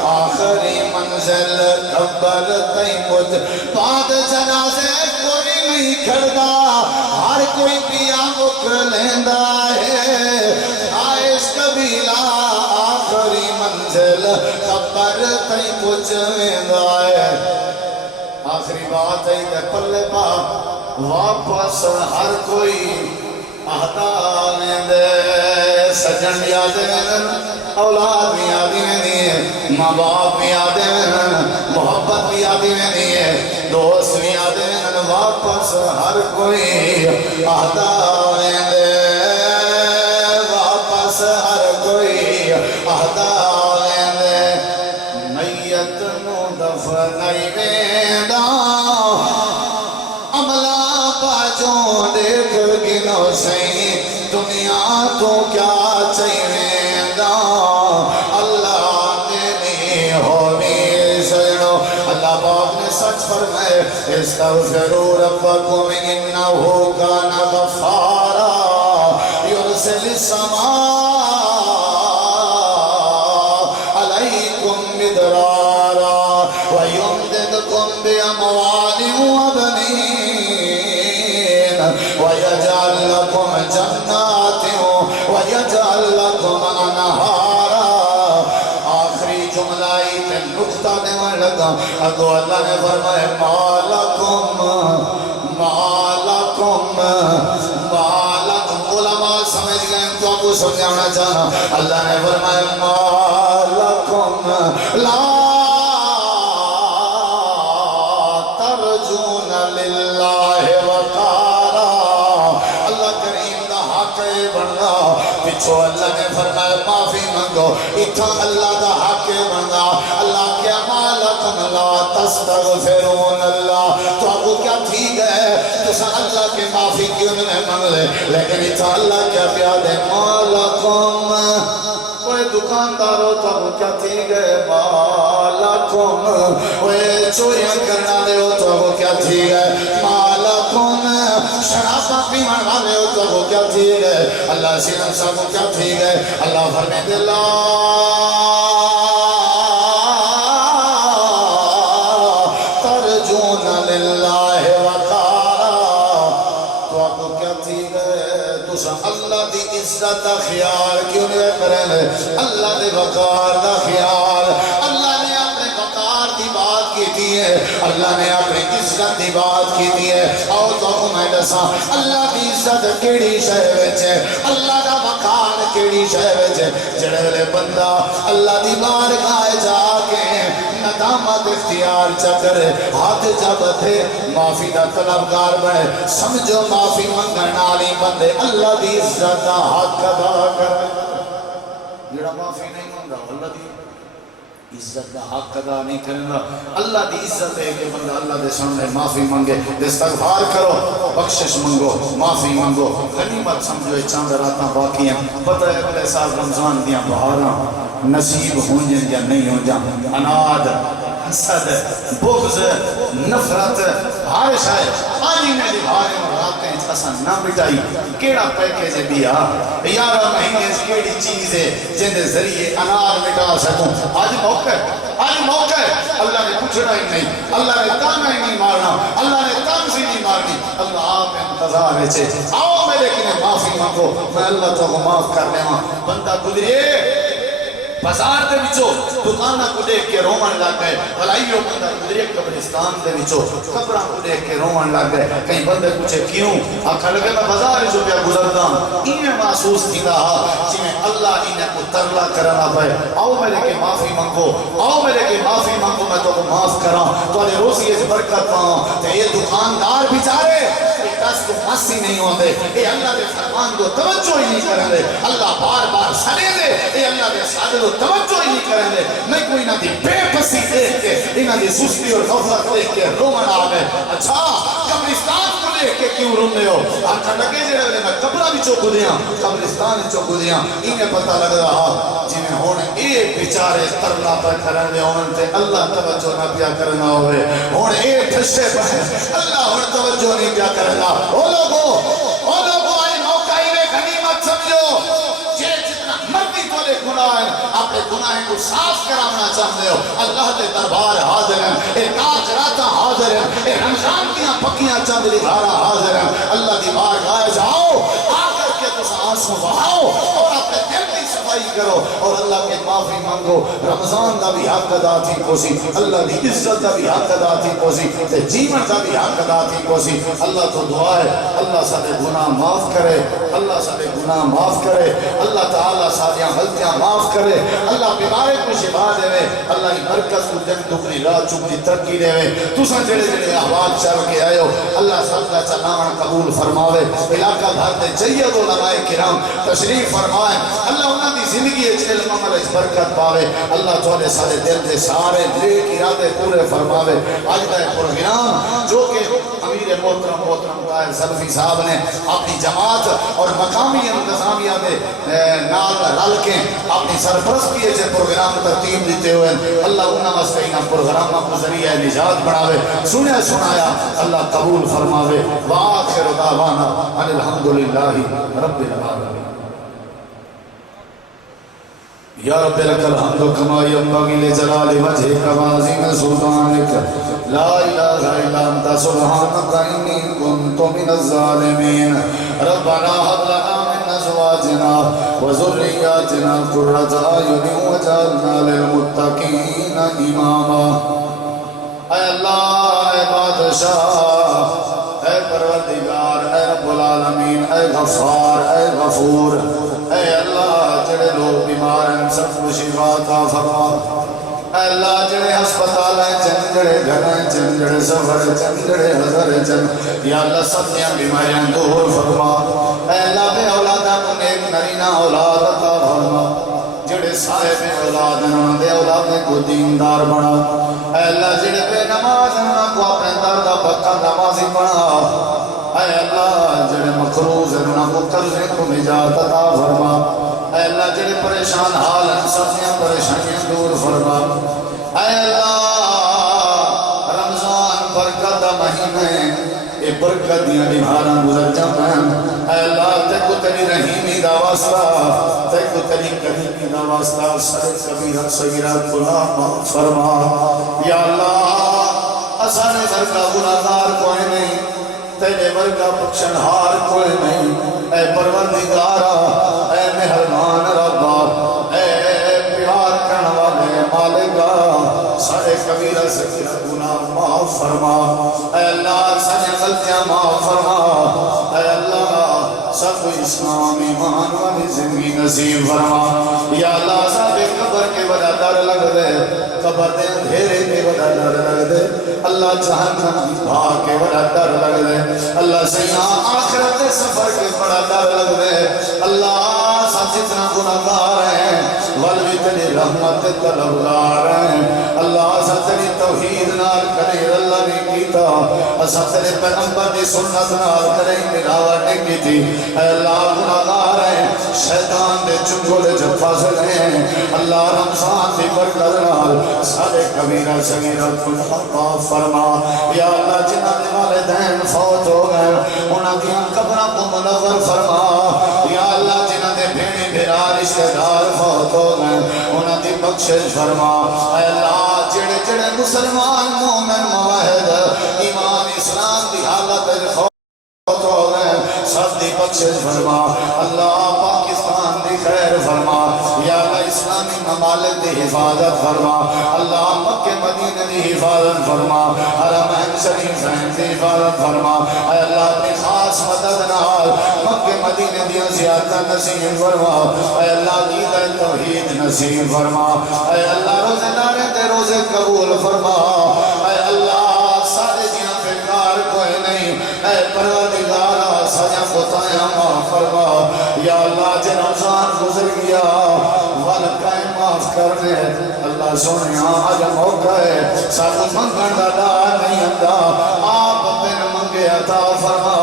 آخری منزل قبر تئی پچھ بعد جنازے کوئی نہیں کھڑدا ہر کوئی پیا مک لیندہ ہے خواہش قبیلہ آخری منزل قبر تئی پچھ لیندہ ہے آخری بات ہے کہ پلے پا واپس ہر کوئی احدا لیندے سجن یاد میں اولاد بھی یادی میں نہیں ہے ماں باپ بھی یادی میں محبت بھی یادی میں نہیں ہے دوست بھی یادی میں واپس ہر کوئی احدا لیندے واپس ہر کوئی احدا لیندے میت نو دفنائی ویندا عملہ باجوں دیکھ گنو سہی دنیا تو کیا چاہیے دا اللہ نے نہیں ہونی سجنو اللہ پاک نے سچ فرمائے استغفروا ربکم انہو کان غفارا یرسل السماء علیکم مدرارا ویمددکم باموال وبنین ویجعل لکم جنات ویجعل لکم انہارا آخری جملائی تے نقطہ دیوان لگا اگو اللہ نے فرمائے مالکم علماء سمجھ گئے تو آپ کو سمجھانا چاہنا اللہ نے فرمائے مالکم لا ترجون للہ وقارا اللہ کریم دا حق بننا پچھو اللہ نے فرمایا معافی منگو اتھا اللہ دا حق بننا اللہ کیا مالکم لا تستغفرون اللہ تو آپ کو کیا ٹھیک ہے تو سا اللہ کے معافی کیوں نے منگ لے لیکن اتھا اللہ کیا پیاد ہے مالکم کوئی دکاندارو تو آپ کو کیا ٹھیک ہے مالکم کوئی چوریاں کرنا لے ہو تو آپ کو کیا ٹھیک ہے مالکم شرابہ پیمان والے ہو تو آپ کو کیا ٹھیک ہے اللہ سینم صاحب کو کیا ٹھیک ہے اللہ فرمے دلا ترجون للہ وقارا تو آپ کو کیا ٹھیک ہے تو سا اللہ دی عزت دا خیال کیوں نہیں کریں اللہ دی وقار دا خیال اللہ نے اپنے وقار دی بات کی دی ہے اللہ نے اپنے عزت دی بات کی دی ہے اور تو میں دسا اللہ دی عزت کیڑی شے وچ ہے اللہ دا وقار کیڑی شے وچ ہے جڑے لے بندہ اللہ دی بارگاہ جا کے ندامت اختیار چکر ہاتھ جب تھے معافی دا طلبگار بنے سمجھو معافی منگن والی بندے اللہ دی عزت دا حق ادا کرے جڑا معافی نہیں منگا اللہ دی عزت دا حق ادا نہیں کرنا اللہ دی عزت ہے کہ بندہ اللہ دے سامنے معافی منگے استغفار کرو بخشش منگو معافی منگو غنیمت سمجھو چاند راتاں باقی ہیں پتہ ہے اگلے سال رمضان دیاں بہاراں نصیب ہوں جن یا نہیں ہوں جا اناد حسد بغض نفرت ہر شاید آنی میں دبھارے اور راتیں چھسن نہ بٹائی کیڑا پیکیج دیا 11 مہینے کیڑی چیز ہے جن دے ذریعے انار مٹا سکوں آج موقع ہے اللہ نے پوچھنا ہی نہیں اللہ نے تانا ہی نہیں مارنا اللہ نے تانزی نہیں مارنی اللہ آپ انتظار ہے چھے آؤ میرے کنے معافی مانگو میں اللہ تو معاف کر لے ماں بندہ گزریے بازار دے وچوں دکانہ کو دیکھ کے رومن لگ گئے بھلائیوں بندہ گزرے قبرستان دے وچوں قبرہ کو دیکھ کے رومن لگ گئے کہیں بندے پوچھے کیوں آکھا لگے میں بازار جو پہ گزرتا ہوں انہیں محسوس تھی رہا جنہیں اللہ انہیں کو ترلا کرنا پائے آؤ میرے کے معافی مانگو آؤ میرے کے معافی مانگو میں تو کو معاف کراں تو انہیں روزی اس برکت پاؤں تو یہ دکاندار بیچارے دس کو ماسی نہیں ہوندے اے اللہ دے فرمان کو توجہ ہی نہیں کریں دے اللہ بار بار سنے دے اے اللہ دے سادے کو توجہ ہی نہیں کریں دے میں کوئی نہ دی بے پسی دیکھ کے انہ دی سستی اور نفرت دیکھ کے رومن آگئے اچھا قبرستان کو دیکھ کے کیوں روم لے ہو آنکھا لگے جے رہے میں قبرہ بھی چوکو دیاں قبرستان چوکو دیاں انہیں پتہ لگ رہا جنہیں ہونے ایک بیچارے ترلا پر کریں دے ہونے تے اللہ توجہ نہ پیا کرنا ہوئے ہونے ایک پھشے پر اللہ ہونے توجہ نہیں پیا کرنا او لوگو آئی موقع ہی رے غنیمت سمجھو جے جتنا مرضی تو لے گناہ ہیں اپنے گناہ کو صاف کرانا چاہتے ہو اللہ دے دربار حاضر ہیں اے تاج راتا حاضر ہیں اے رمضان کیاں پکیاں چند لبھارا حاضر ہیں اللہ دی بار گائے جاؤ آ کر کے تس آنسو بہاؤ اور اپنے دل کی صفائی کرو اور اللہ کے معافی مانگو رمضان دا بھی حق ادا تھی کوسی اللہ دی عزت دا بھی حق ادا تھی کوسی جیون دا بھی حق ادا تھی کوسی اللہ تو دعا ہے اللہ سارے گناہ معاف کرے اللہ سارے گناہ معاف کرے اللہ تعالیٰ ساریاں غلطیاں معاف کرے اللہ بیمارے کو شفا دے اللہ کی برکت کو جن دکھنی رات چکنی ترقی دے تو سن جڑے جڑے احوال چل کے آئے ہو اللہ سب کا چلاوان قبول فرماوے علاقہ بھر دے جید علماء کرام تشریف فرمائے اللہ انہاں دی زندگی علم عمل برکت پاوے اللہ تھوڑے سارے دل دے سارے نیک ارادے پورے فرماوے آج کا پروگرام جو کہ امیر محترم طاہر سلفی صاحب نے اپنی جماعت اور مقامی انتظامیہ دے نال رل کے اپنی سرپرستی سے پروگرام ترتیب دیتے ہوئے اللہ انہاں واسطے انہاں پروگراموں کو ذریعہ نجات بناوے سنیا سنایا اللہ قبول فرماوے وآخر دعوانا ان الحمدللہ رب العالمین یا رب لک الحمد کما ینبغی لجلال وجهک وعظیم سلطانک لا الہ الا انت سبحانک انی کنت من الظالمین ربنا هب لنا من ازواجنا وذریاتنا قرۃ اعین واجعلنا للمتقین اماما اے اللہ اے بادشاہ اے پروردگار اے رب العالمین اے غفار اے غفور اے اللہ جڑے لوگ بیمار ہیں سب کو شفا عطا فرما اے اللہ جڑے ہسپتال ہیں چند جڑے گھر ہیں چند جڑے سفر ہیں چند جڑے حضر ہیں چند یا اللہ سب دیاں بیماریاں دور فرما اے اللہ بے اولادہ کو نیک نرینہ اولاد عطا فرما جڑے صاحب اولاد ہیں انہوں نے اولادیں کو دیندار بنا اے اللہ جڑے بے نماز ہیں انہوں کو اپنے دردہ پکا نمازی بنا اے اللہ جڑے مخروض ہیں انہوں کو قرضے کو نجات عطا فرما اے اللہ جڑے پریشان حال ہیں سبزیاں پریشانیاں دور فرما اے اللہ رمضان برکت مہینے اے برکت دیاں نبھانا گزر جانا اے اللہ تے کو تیری رحیمی دا واسطہ تے کو تیری قریبی دا واسطہ سر کبیرہ صغیرہ گناہ فرما یا اللہ اسانے برکہ گناہگار کوئی نہیں تیرے برکہ بخشنہار کوئی نہیں اے پروردگارا اے مہربان ربا اے پیار کرنے والے مالکا سارے کبیرہ صغیرہ گناہ معاف فرما اے اللہ سارے غلطیاں معاف فرما اے اللہ سب کو اسلام ایمان والی زندگی نصیب فرما یا اللہ صاحب قبر کے بڑا ڈر لگ دے قبر دے اندھیرے کے بڑا ڈر لگ دے اللہ جہنم کی بھاگ کے بڑا ڈر لگ دے اللہ سیاں آخرت سفر کے بڑا ڈر لگ دے اللہ سب جتنا گناہگار ہیں والوی تیرے رحمت طلبگار ہیں اللہ اسا تیری توحید نال کرے اللہ نے کیتا اسا تیرے پیغمبر دی سنت نال کرے ملاوٹ نہیں کیتی اے اللہ گناہگار ہیں شیطان دے چنگل جو پھنس ہیں اللہ رمضان دی برکت نال سارے کبیرہ صغیرہ گناہ معاف فرما یا اللہ جنہاں دے والدین فوت ہو گئے انہاں دی قبراں کو منور فرما یا اللہ جنہاں دے بھیڑے بھرا رشتہ دار فوت ہو گئے انہاں دی بخشش فرما اے اللہ جڑے جڑے مسلمان مومن موحد ایمان اسلام دی حالت فوت ہو گئے سب دی بخشش فرما اللہ پاکستان دی خیر فرما یا اللہ اسلامی ممالک دی حفاظت فرما اللہ مکہ مدینہ دی حفاظت فرما حرمین شریفین دی حفاظت فرما اے اللہ اپنی خاص مدد نال مکہ مدینہ دی زیادت نصیب فرما اے اللہ دید توحید نصیب فرما اے اللہ روزے دارے تے روزے قبول فرما اے اللہ سارے جیاں بیکار کوئی نہیں اے پروردگارا سجا بتایا معاف فرما یا اللہ جے رمضان گزر گیا والکائے معاف کر دے اللہ سنیا آج موقع ہے ساتھ منگن دا نہیں اندہ آپ بن منگے عطا فرما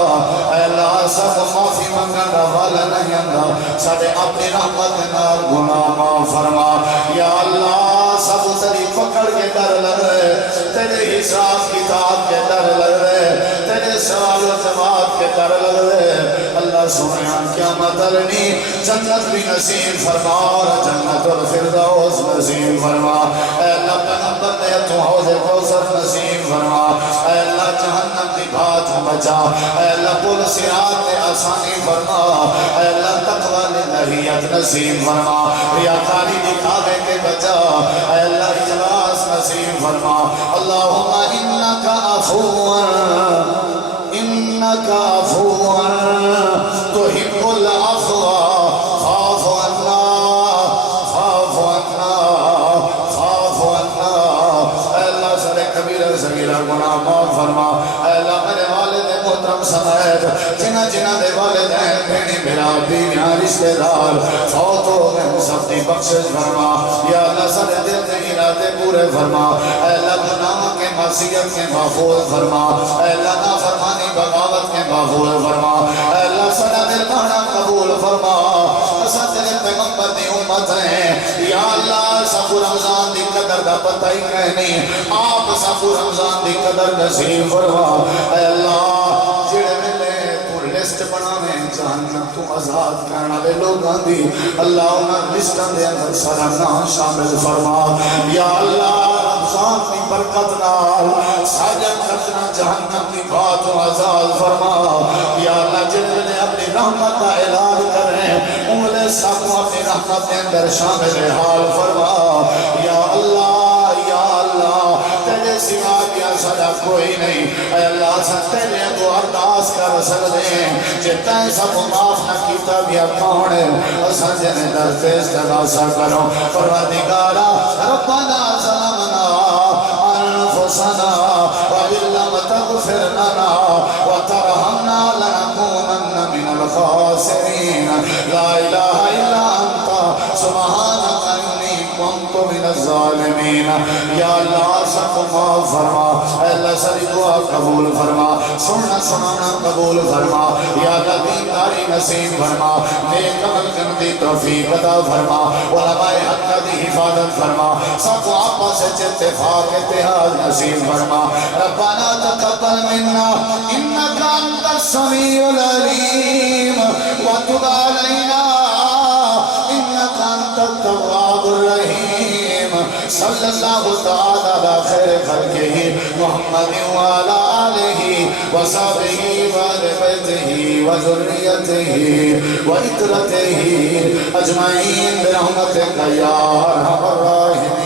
اے اللہ سب معافی منگن دا والا نہیں اندہ ساتھ اپنی رحمت نار گناہ معاف فرما یا اللہ سب تری پکڑ کے ڈر لگ رہے تیرے حساب کتاب کے ڈر لگ رہے تیرے سوال و جواب کے ڈر لگ رہے اللہ سنیا قیامت علمی جنت بھی نصیب فرما اور جنت الفردوس نصیب فرما اے اللہ پیغمبر نے تو حوض کوثر نصیب فرما اے اللہ جہنم دی بات بچا اے اللہ پل صراط نے آسانی فرما اے اللہ تقوی للہیت نصیب فرما ریاکاری دکھاوے کے بچا اے اللہ اجلاس نصیب فرما اللہم انکا عفو تحب العفو فاعف عنا فاعف عنا فاعف عنا اے اللہ سارے کبیرہ صغیرہ گناہ معاف فرما اے اللہ میرے والد محترم سمیت جنہ جنہ دے والدین بھیڑی بھرا بیویاں رشتہ دار فوت ہو گئے سب دی بخشش فرما یا اللہ سارے دل دے ارادے پورے فرما اے اللہ گناہ کے معصیت کے محفوظ فرما اے اللہ نافرمانی بغاوت کے محفوظ فرما اے اللہ سارا دل مانا قبول فرما اسا تیرے پیغمبر دی امت ہیں یا اللہ سب رمضان دی قدر دا پتہ ہی کہنی آپ سب رمضان دی قدر نصیب فرما اے اللہ جڑے ملے تو لسٹ بناویں جہنم تو آزاد کرنا لے لوگاں دی اللہ انہاں لسٹاں دے اندر سارا نام شامل فرما یا اللہ رمضان کی برکت نال ساجد کرنا جہنم کی بات و آزاد فرما یا اللہ جنہوں اپنی رحمت کا اعلان کریں انہیں سب اپنی رحمت کے اندر شامل حال فرما یا اللہ تیرے سوا کیا سدا کوئی نہیں اے اللہ تیرے کو ارداس کر سکتے ہیں جتنے سب معاف نہ کیتا بیا کون ہے اساں جنے درتے استغاثہ کرو پروردگارا ربنا ظلمنا انفسنا وان لم تغفر لنا وترحمنا لنكونن من الخاسرين لا اله الا انت سبحانك اني كنت من الظالمين یا اللہ سب معاف فرما اے اللہ ساری دعا قبول فرما سننا سنانا قبول فرما یا اللہ دینداری نصیب فرما نیک عمل کرنے دی توفیق عطا فرما علماء حق دی حفاظت فرما سب آپس اتفاق اتحاد نصیب فرما ربنا تقبل منا انك انت السميع العليم وتب علينا انك انت التواب الرحيم صلی اللہ تعالی علی خیر خلقہ محمد وعلى آلہ وصحبہ وآل بیتہ وذریتہ وعطرتہ اجمعین برحمتک یا ارحم الراحمین